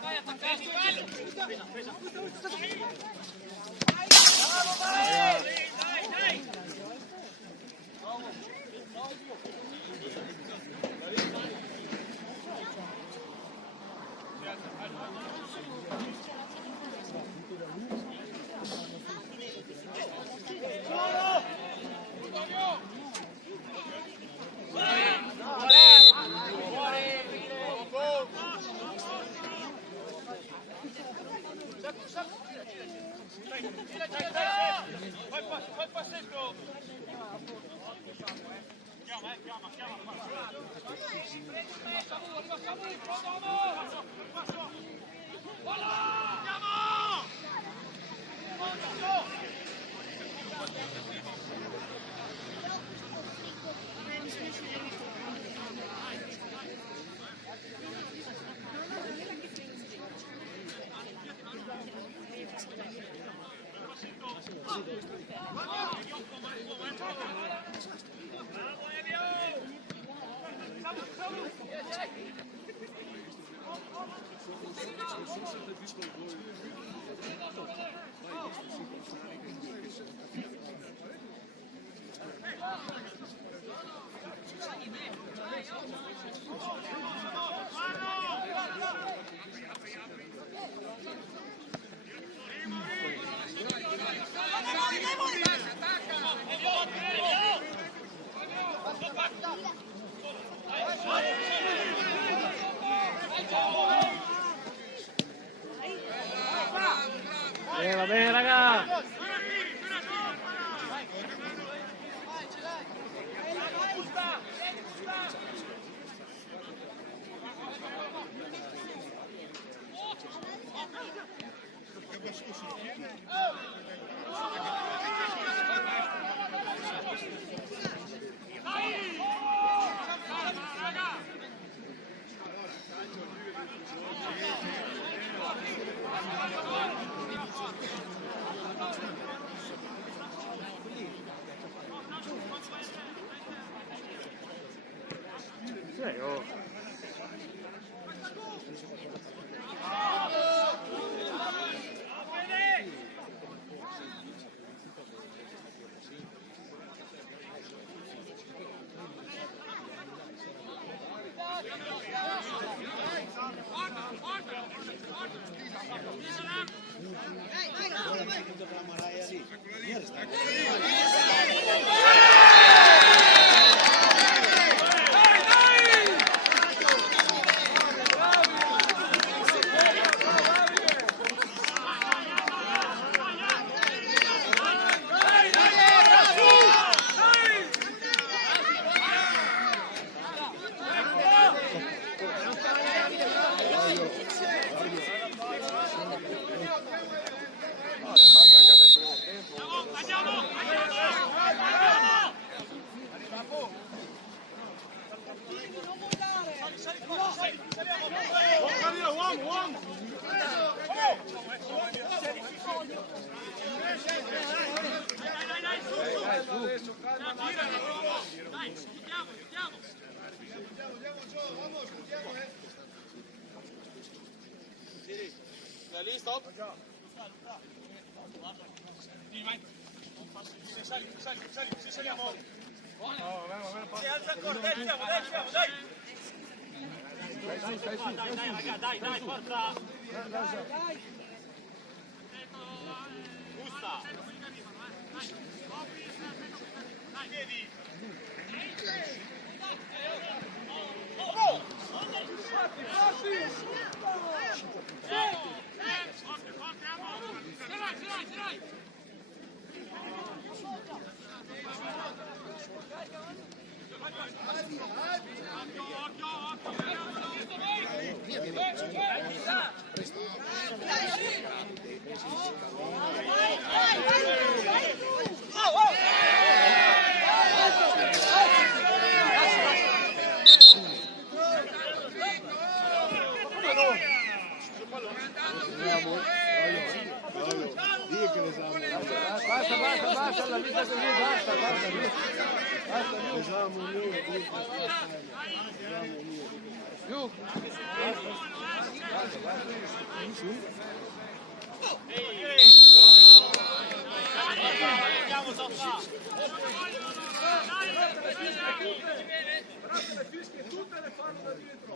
Vai, attaccati, vai! Va bene raga! Lì, stop. Saliamo. Si alza ancora, dai, siamo, dai. Dai, forza. Dai. Busta. Dai, vedi. Basta, la vita così, basta. Giù. Tutte le fanno da dietro.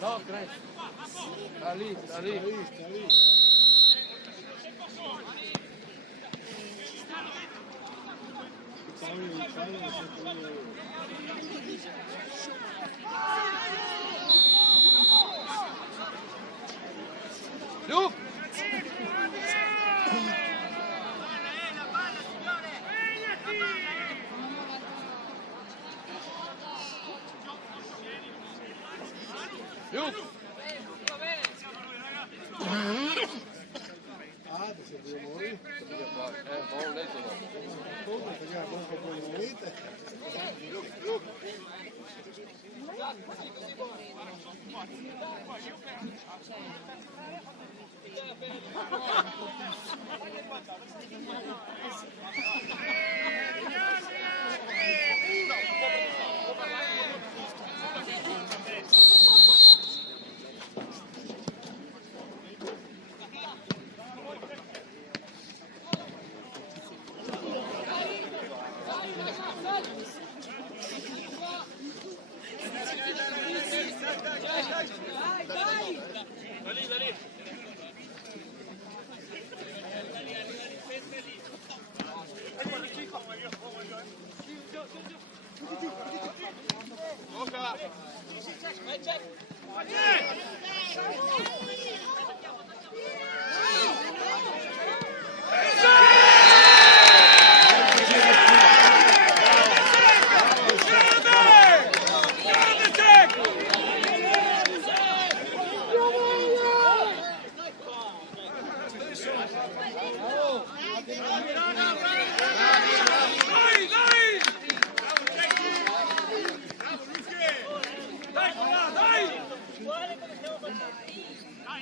No, Chris. Sta lì. Giù! Giù!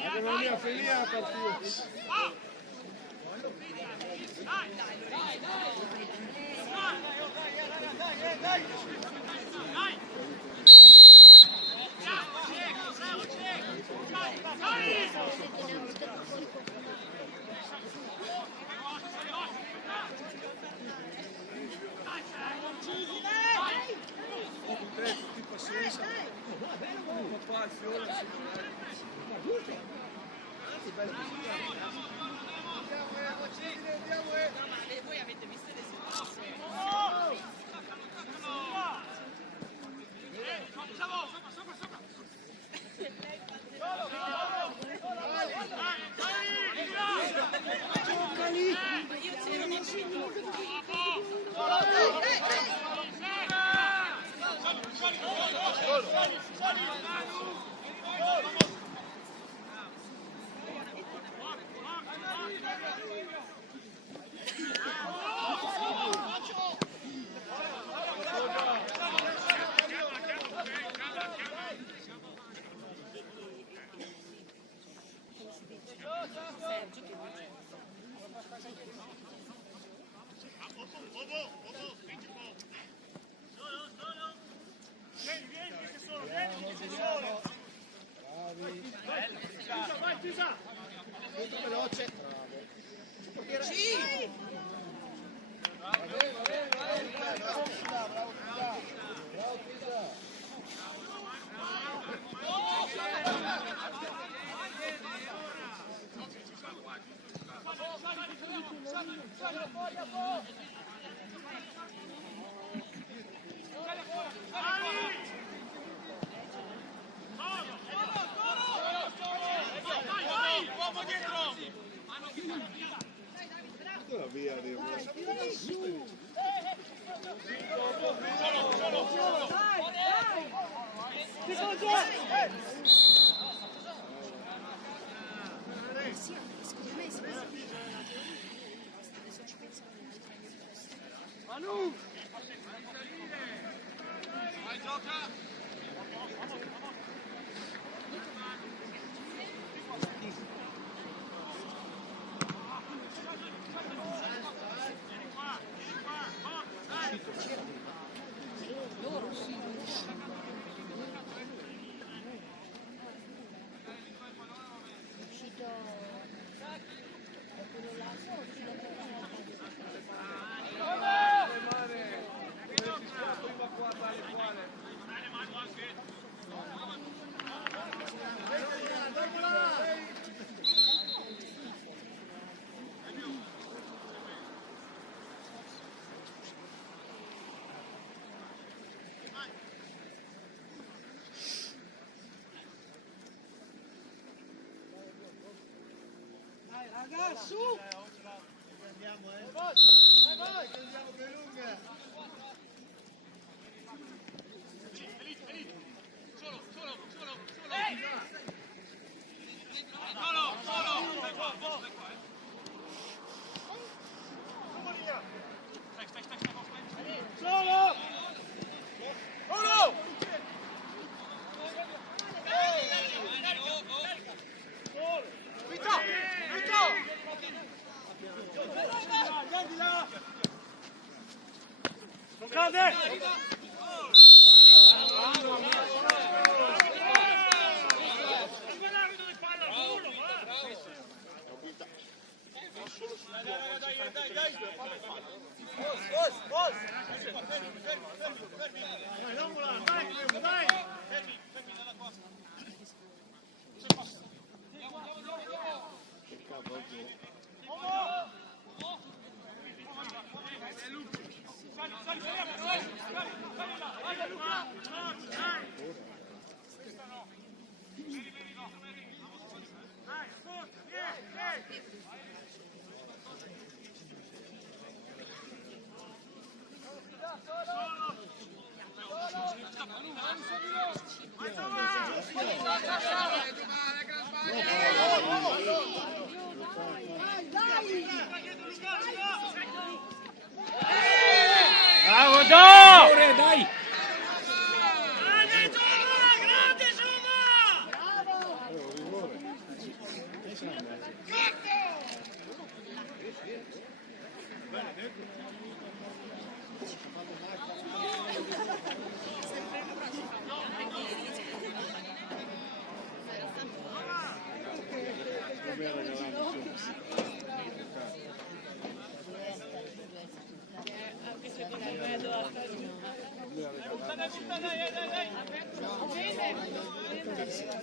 Anche la mia figlia è partita. Tutti pazienza. Papà il fiore. Anzi, bello Ma voi avete visto le situazioni? Io c'ero vicino. molto veloce. Sì! La via di Manu! Raga, su! Andiamo, vai, che andiamo per lunga!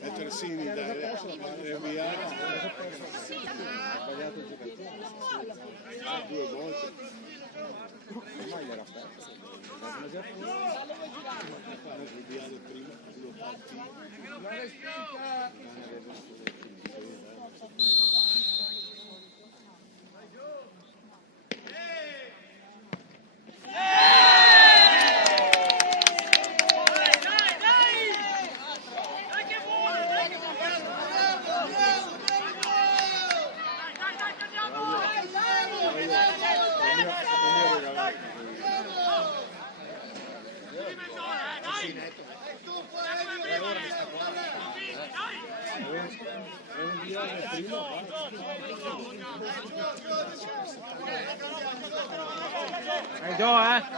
E Tersini dai, è via. Ha sbagliato il giocatore. 2 volte. Ormai l'era perso. L'hanno già hanno sbagliato prima, 2 partite. Hai giù, eh?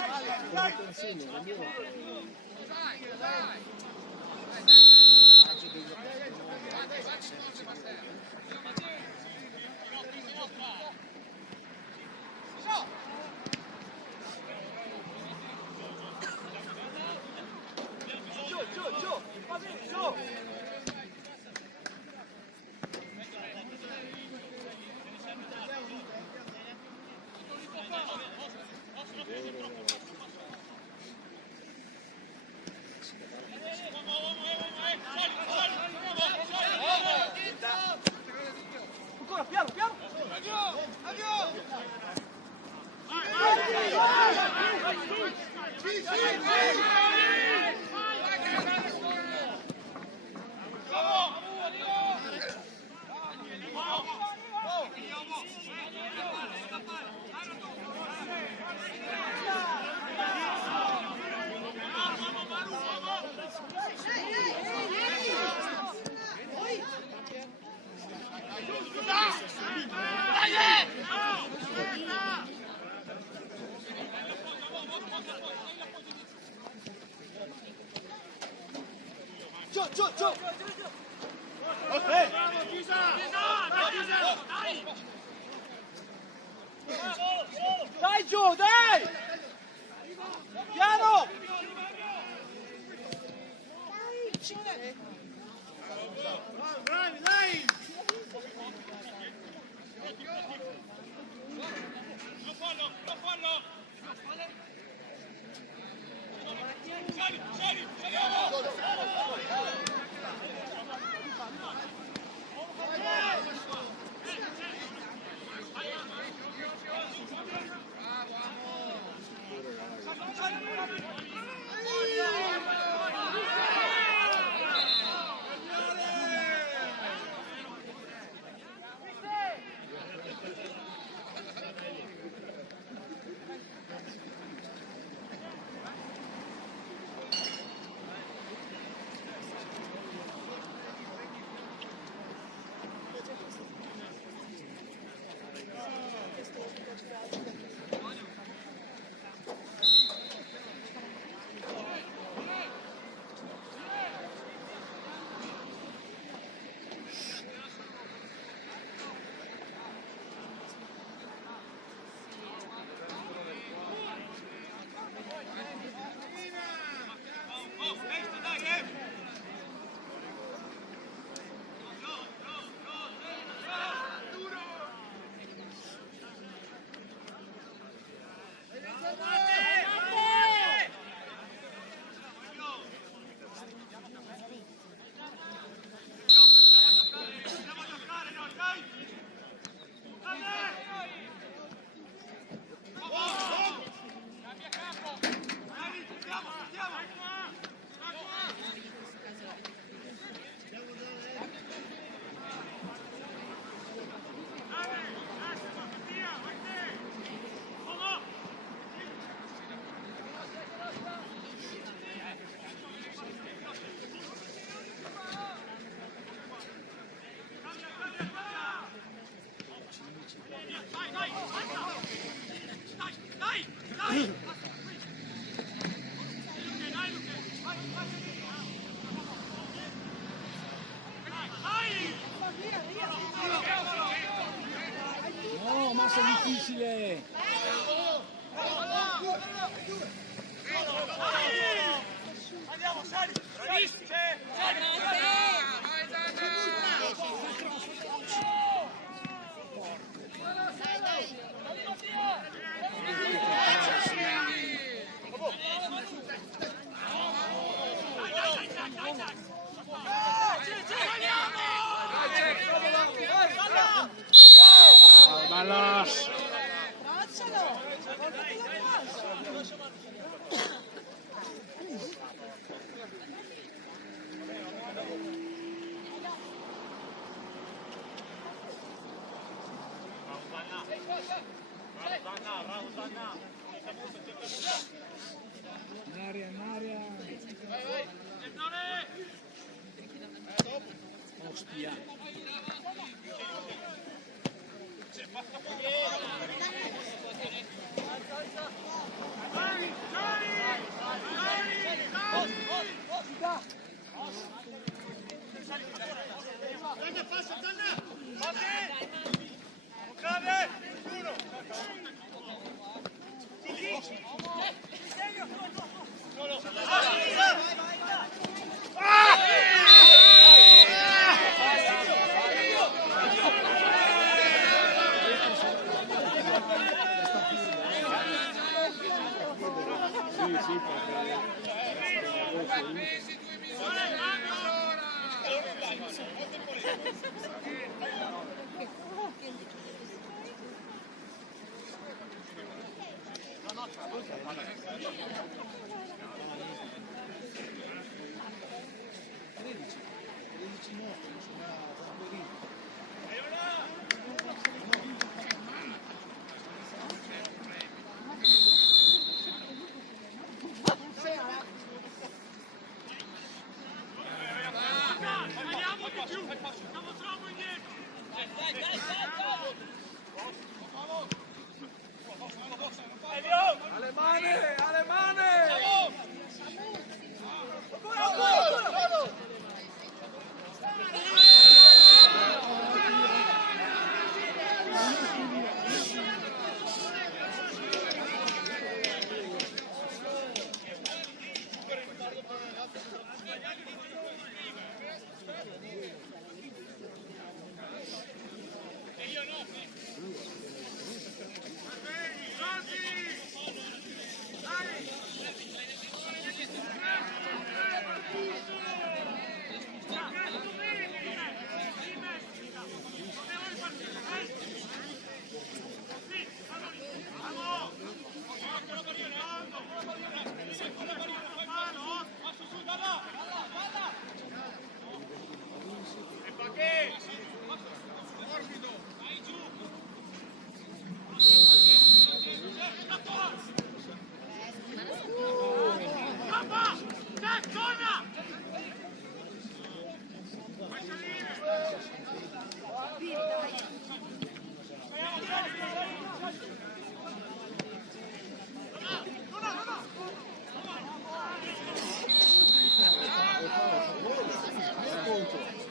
Dai giù, dai! Piano! Bravi, dai! Non fallo! Sali! No, massa difficile! Ballas! Braccialo! Portatelo qua! In aria. Ostia.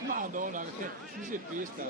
Madonna, che mi si pista.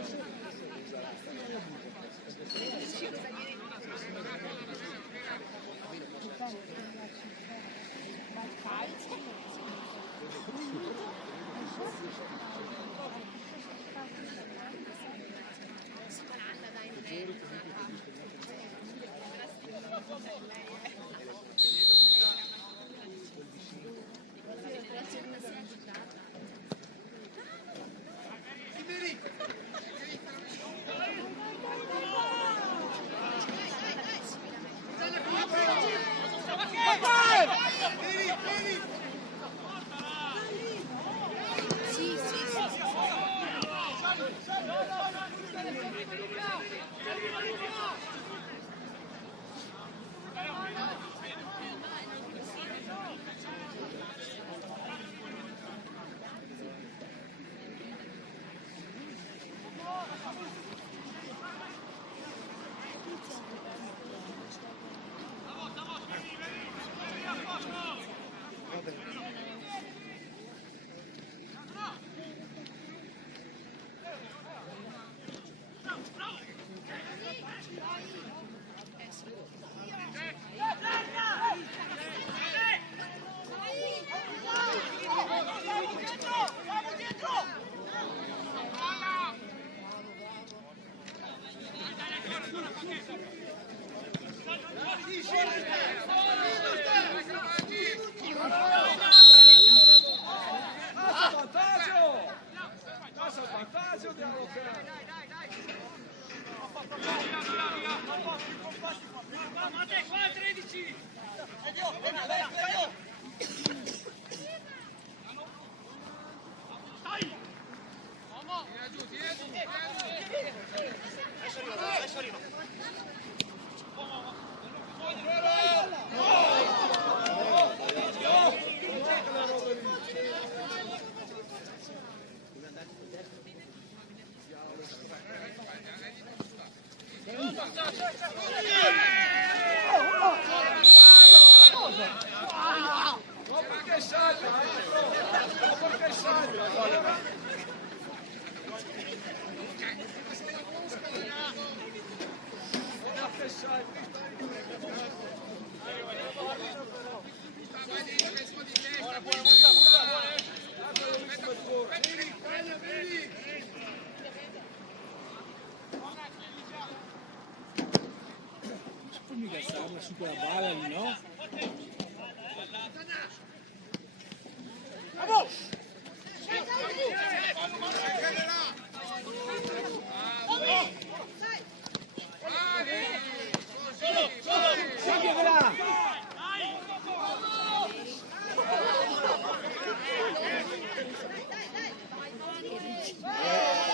Poi mica starla su quella balla lì, no?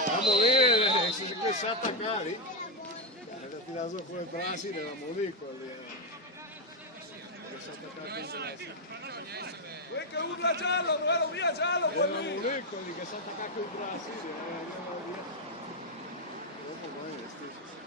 Vamos bene, se si attaccare. Era tirato fuori il braccio, eravamo lì quelli. Si attaccati in destra. Che urla giallo, guarda via giallo, Eravamo lì quelli che si attaccati il braccio, andavano via. Dopo mai è stesso.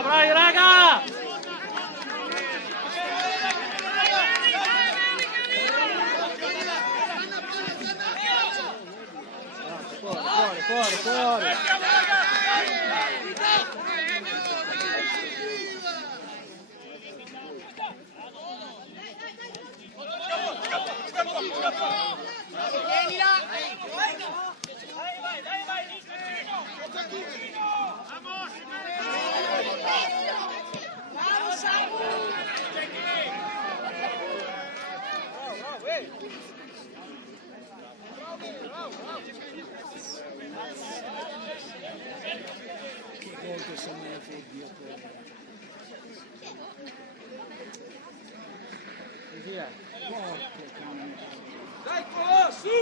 Bravi raga! Fuori! Che gol che se ne fa dietro. Così è. Porco cane. Dai qua, su!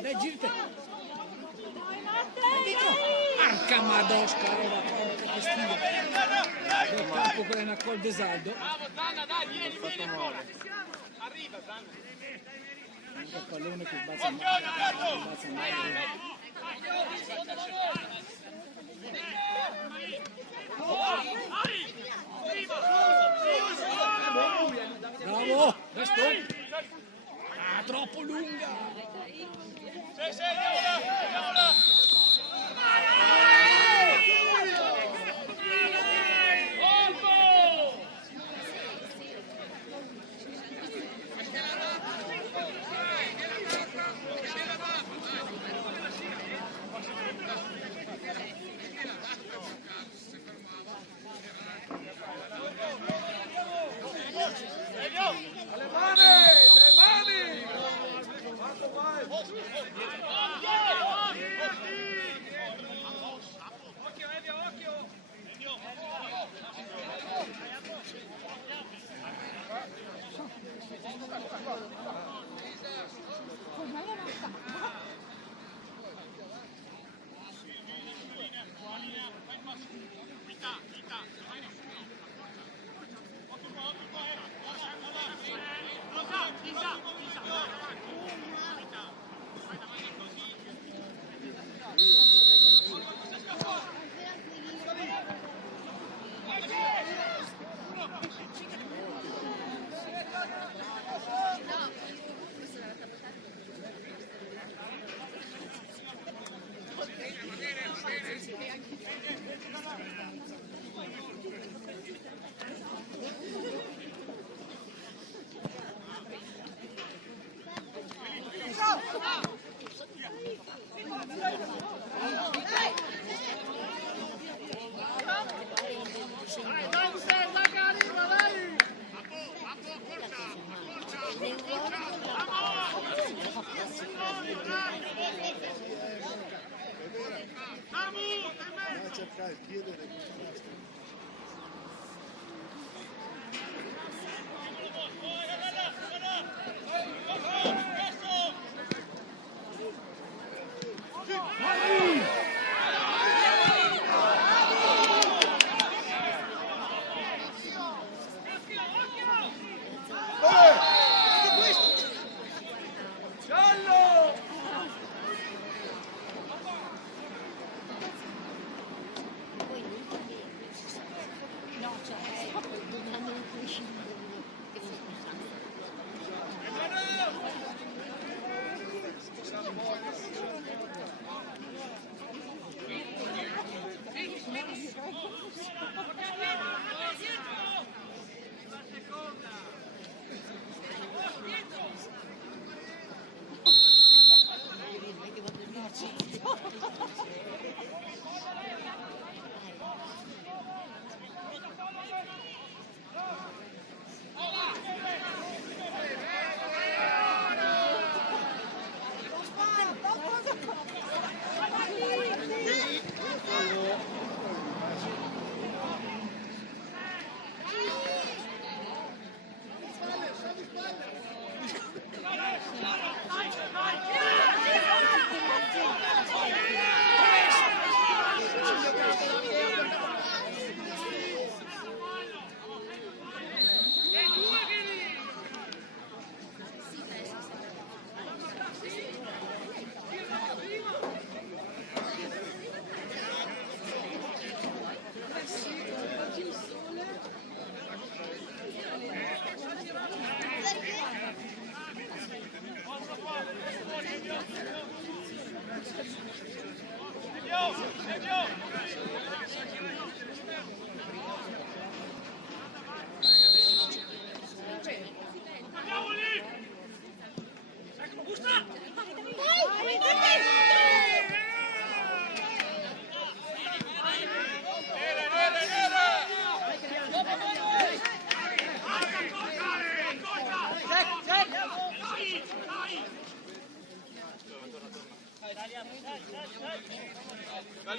Dai, girate! Arca madosca, era porca che stiva! Del campo quella è una col desaldo. Anche il pallone che balza male. Bravo! Questo! Ah, troppo lunga! cercare di chiedere che basta. No, cioè, non prescindere che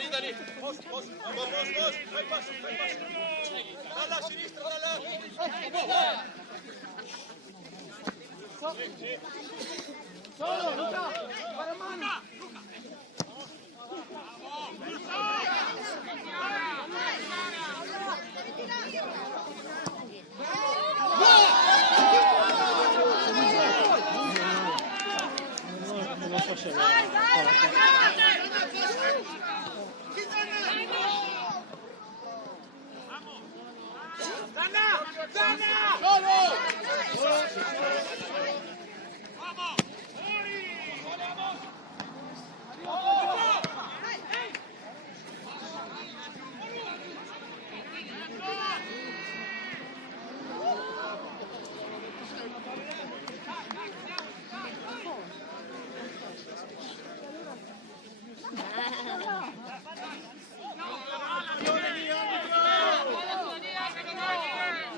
Da lì, posto, fai passo. Dalla a sinistra, dalla. Solo, Luca, fare mano. Non lo so se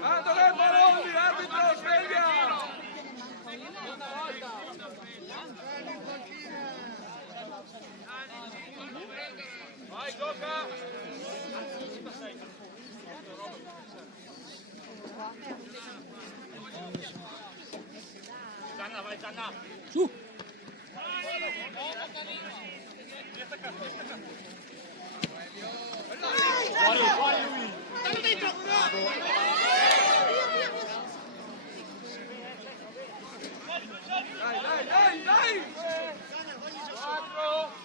Andale, Baroni, arbitro, sveglia! Vai, gioca! Zanna, vai, Zanna! Su! Fuori lui! Stanno dentro! Dai! 4!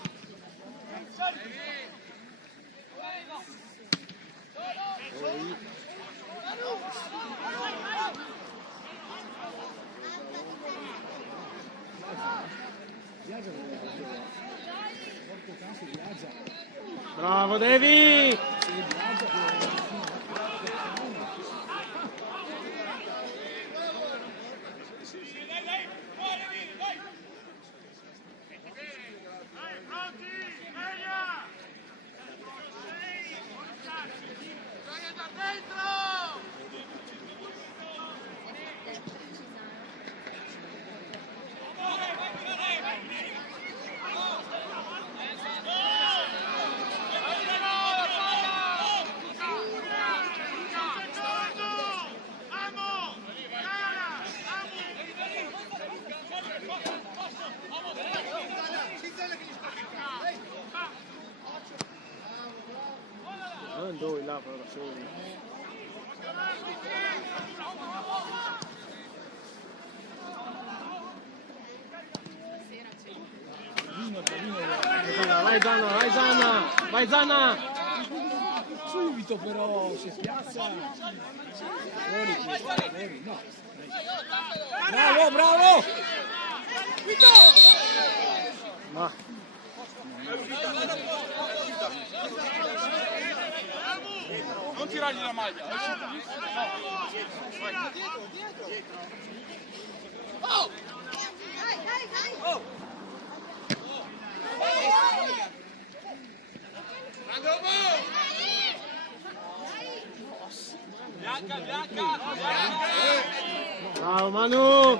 Bravo Devi! Vai, in due là però da soli. Vai Zanna, vai Zanna, vai Zanna! Subito però si spiazza. Fuori, no. Bravo, bravo! Ma Non tirargli la maglia. Oh! Bianca, bianca! Bravo Manu!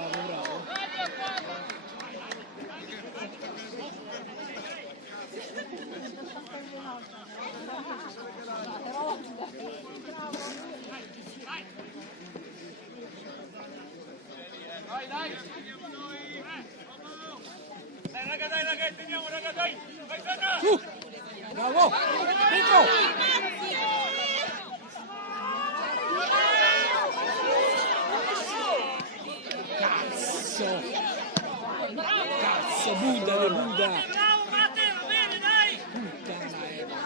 Dai, dai! Dai raga, teniamo raga, dai! Vai Zanna! Su! Bravo! Dentro! Cazzo! Cazzo, Buddha, Buddha! Bravo Matteo, bene, dai! Puttana Eva!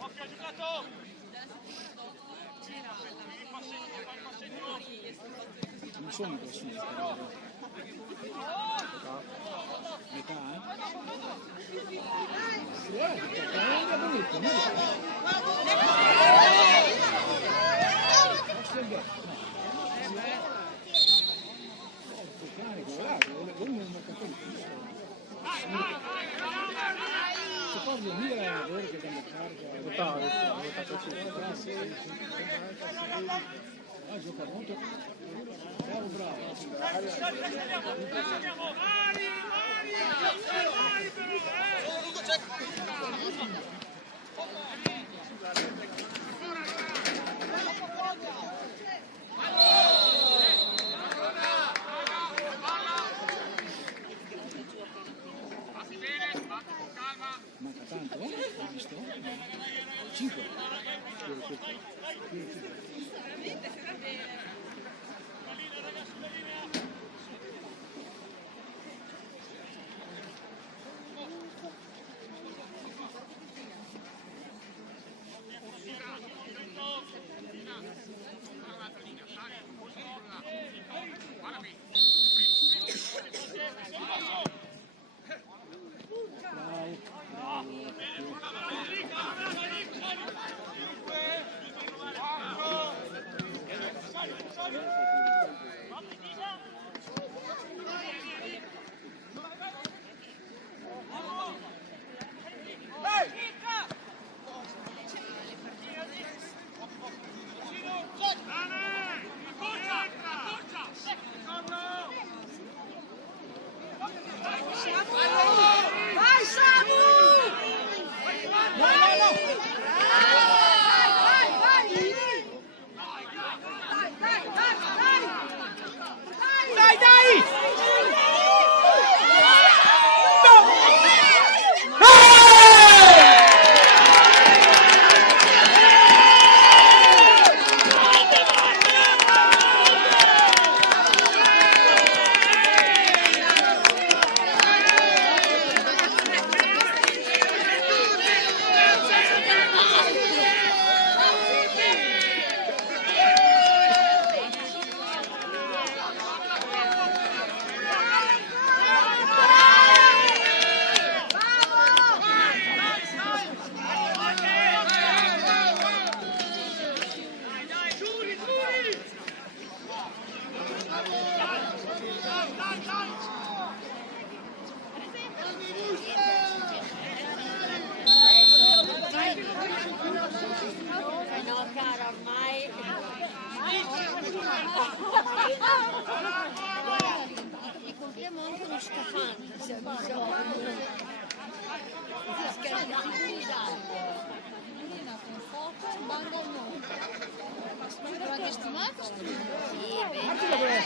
Occhio, ha giocato! Non sono in classifica. Metà, se parli un allenatore che quando carga gioca molto bravo manca tanto, hai visto? 5 Vai Samu! E compriamo anche uno scafandro se ha bisogno. Foto, banda al mondo. Durante settimana? Sì, beh.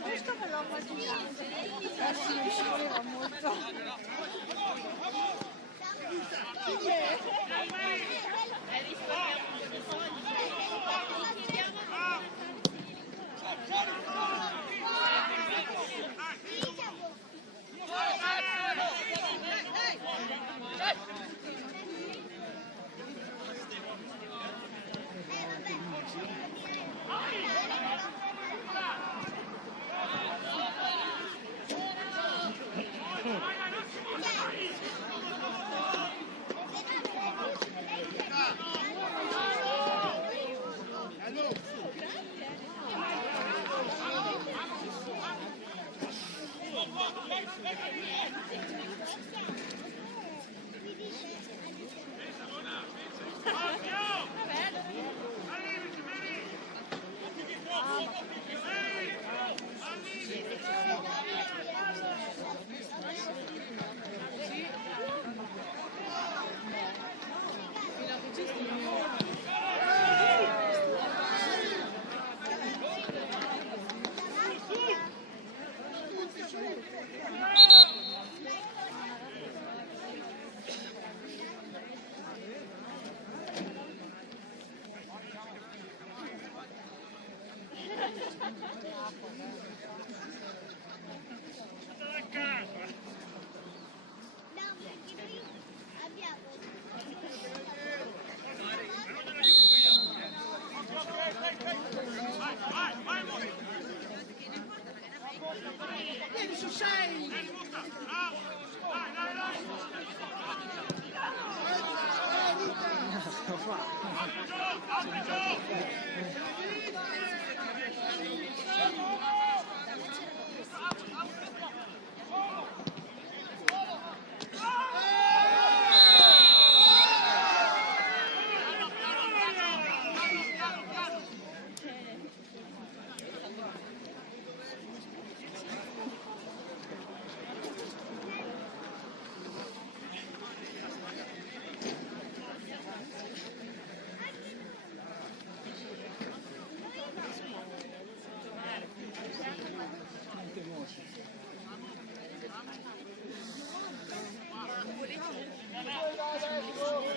Questo me l'ho immaginato. Si usciva molto.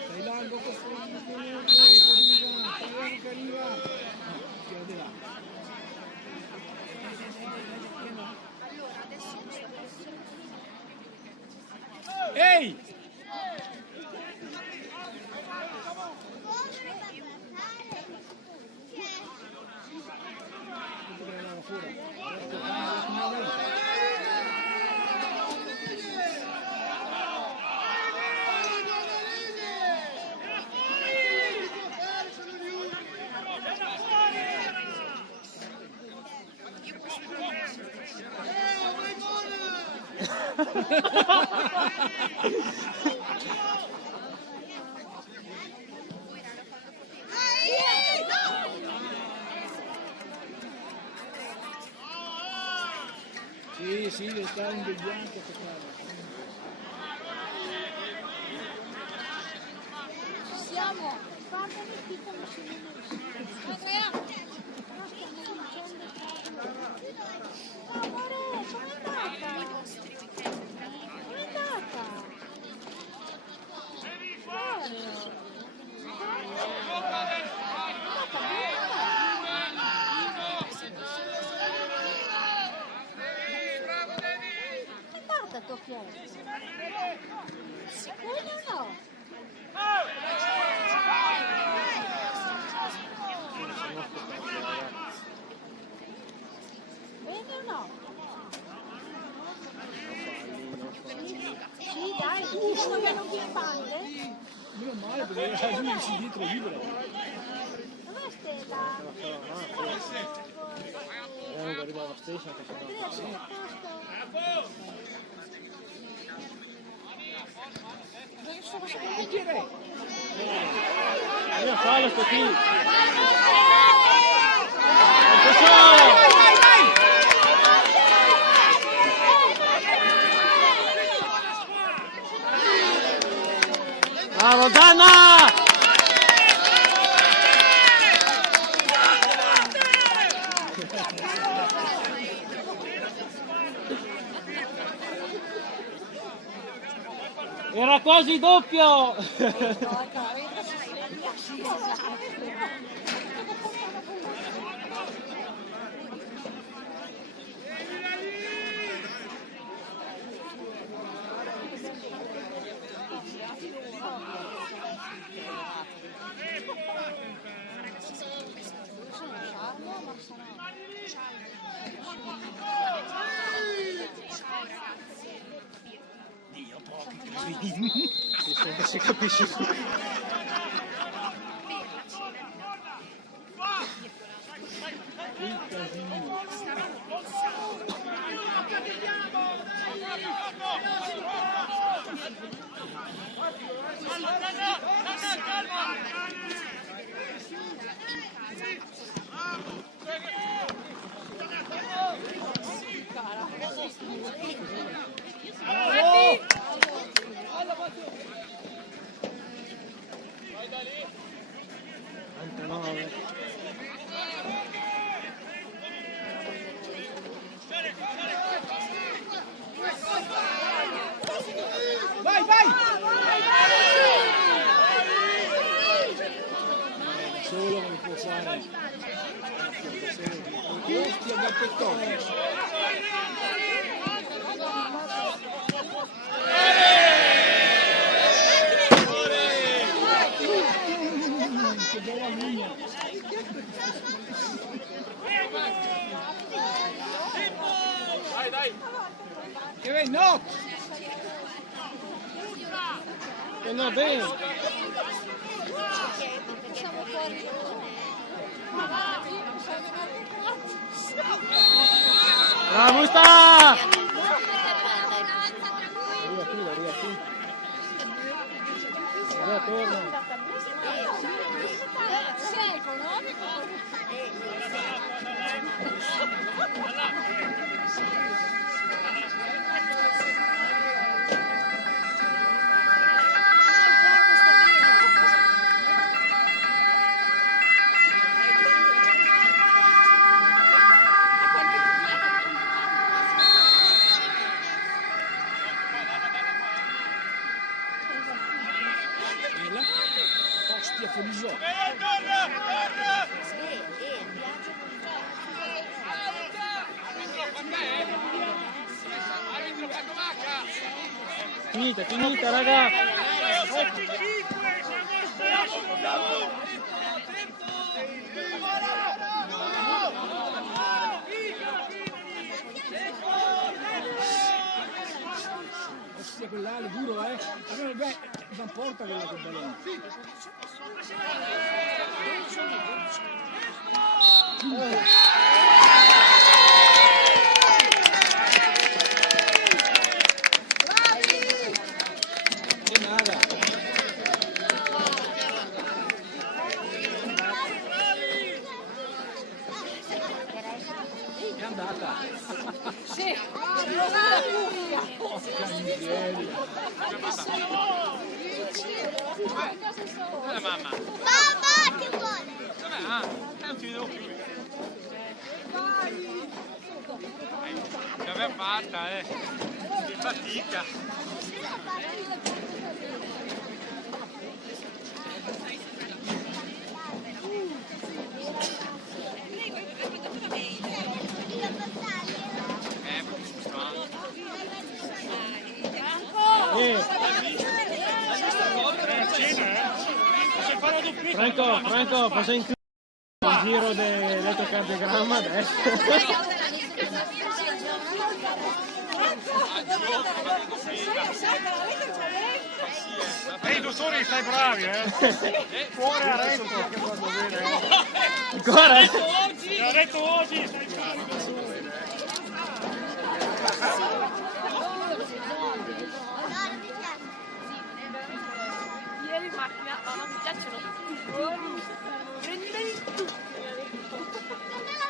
Stai largo questo arriva, chiede là. Ehi! Sì, le sta imbegliando a toccare. Ci siamo. Guardami qui come si vede. Andrea! Però stiamo dicendo. Amore, come è andata? Come è andata? Guarda tua chiesto. Bene o no? Bene o no? Sì, dai, giusto che non ti spalle. Meno male perché raggiungersi dietro libero. Dov'è Stella? Vediamo che arriva la stessa che farà. Dove sono? Io fallo sto qui. Bravo Zanna! Era quasi doppio! Si capisce. Vai, vai! Solo non può fare questi a Gappettoni. Che bella linea! Dai, dai! Che no! E non bene! Bravo Musta! Arriva qui. Allora torna. Sei economico? Ostia Folisò. Finita raga! Ostia quell'ale duro, Allora beh, non porta quella col ballone. Che nada! È andata! Sì, non la cuffia. Porca miseria! Mamma! Mamma, che vuole? Non ti vedo più! Che abbiamo fatta, Che fatica! Franco, posso includere il giro dell'elettrocardiogramma adesso? Ehi, i dottori stai bravi, Cuore a retto, che fatto bene. Ancora? L'ho detto oggi, stai bravi. Ieri macchina, no, non mi piacciono tutti i giorni, prendimi tutti, mi ha detto.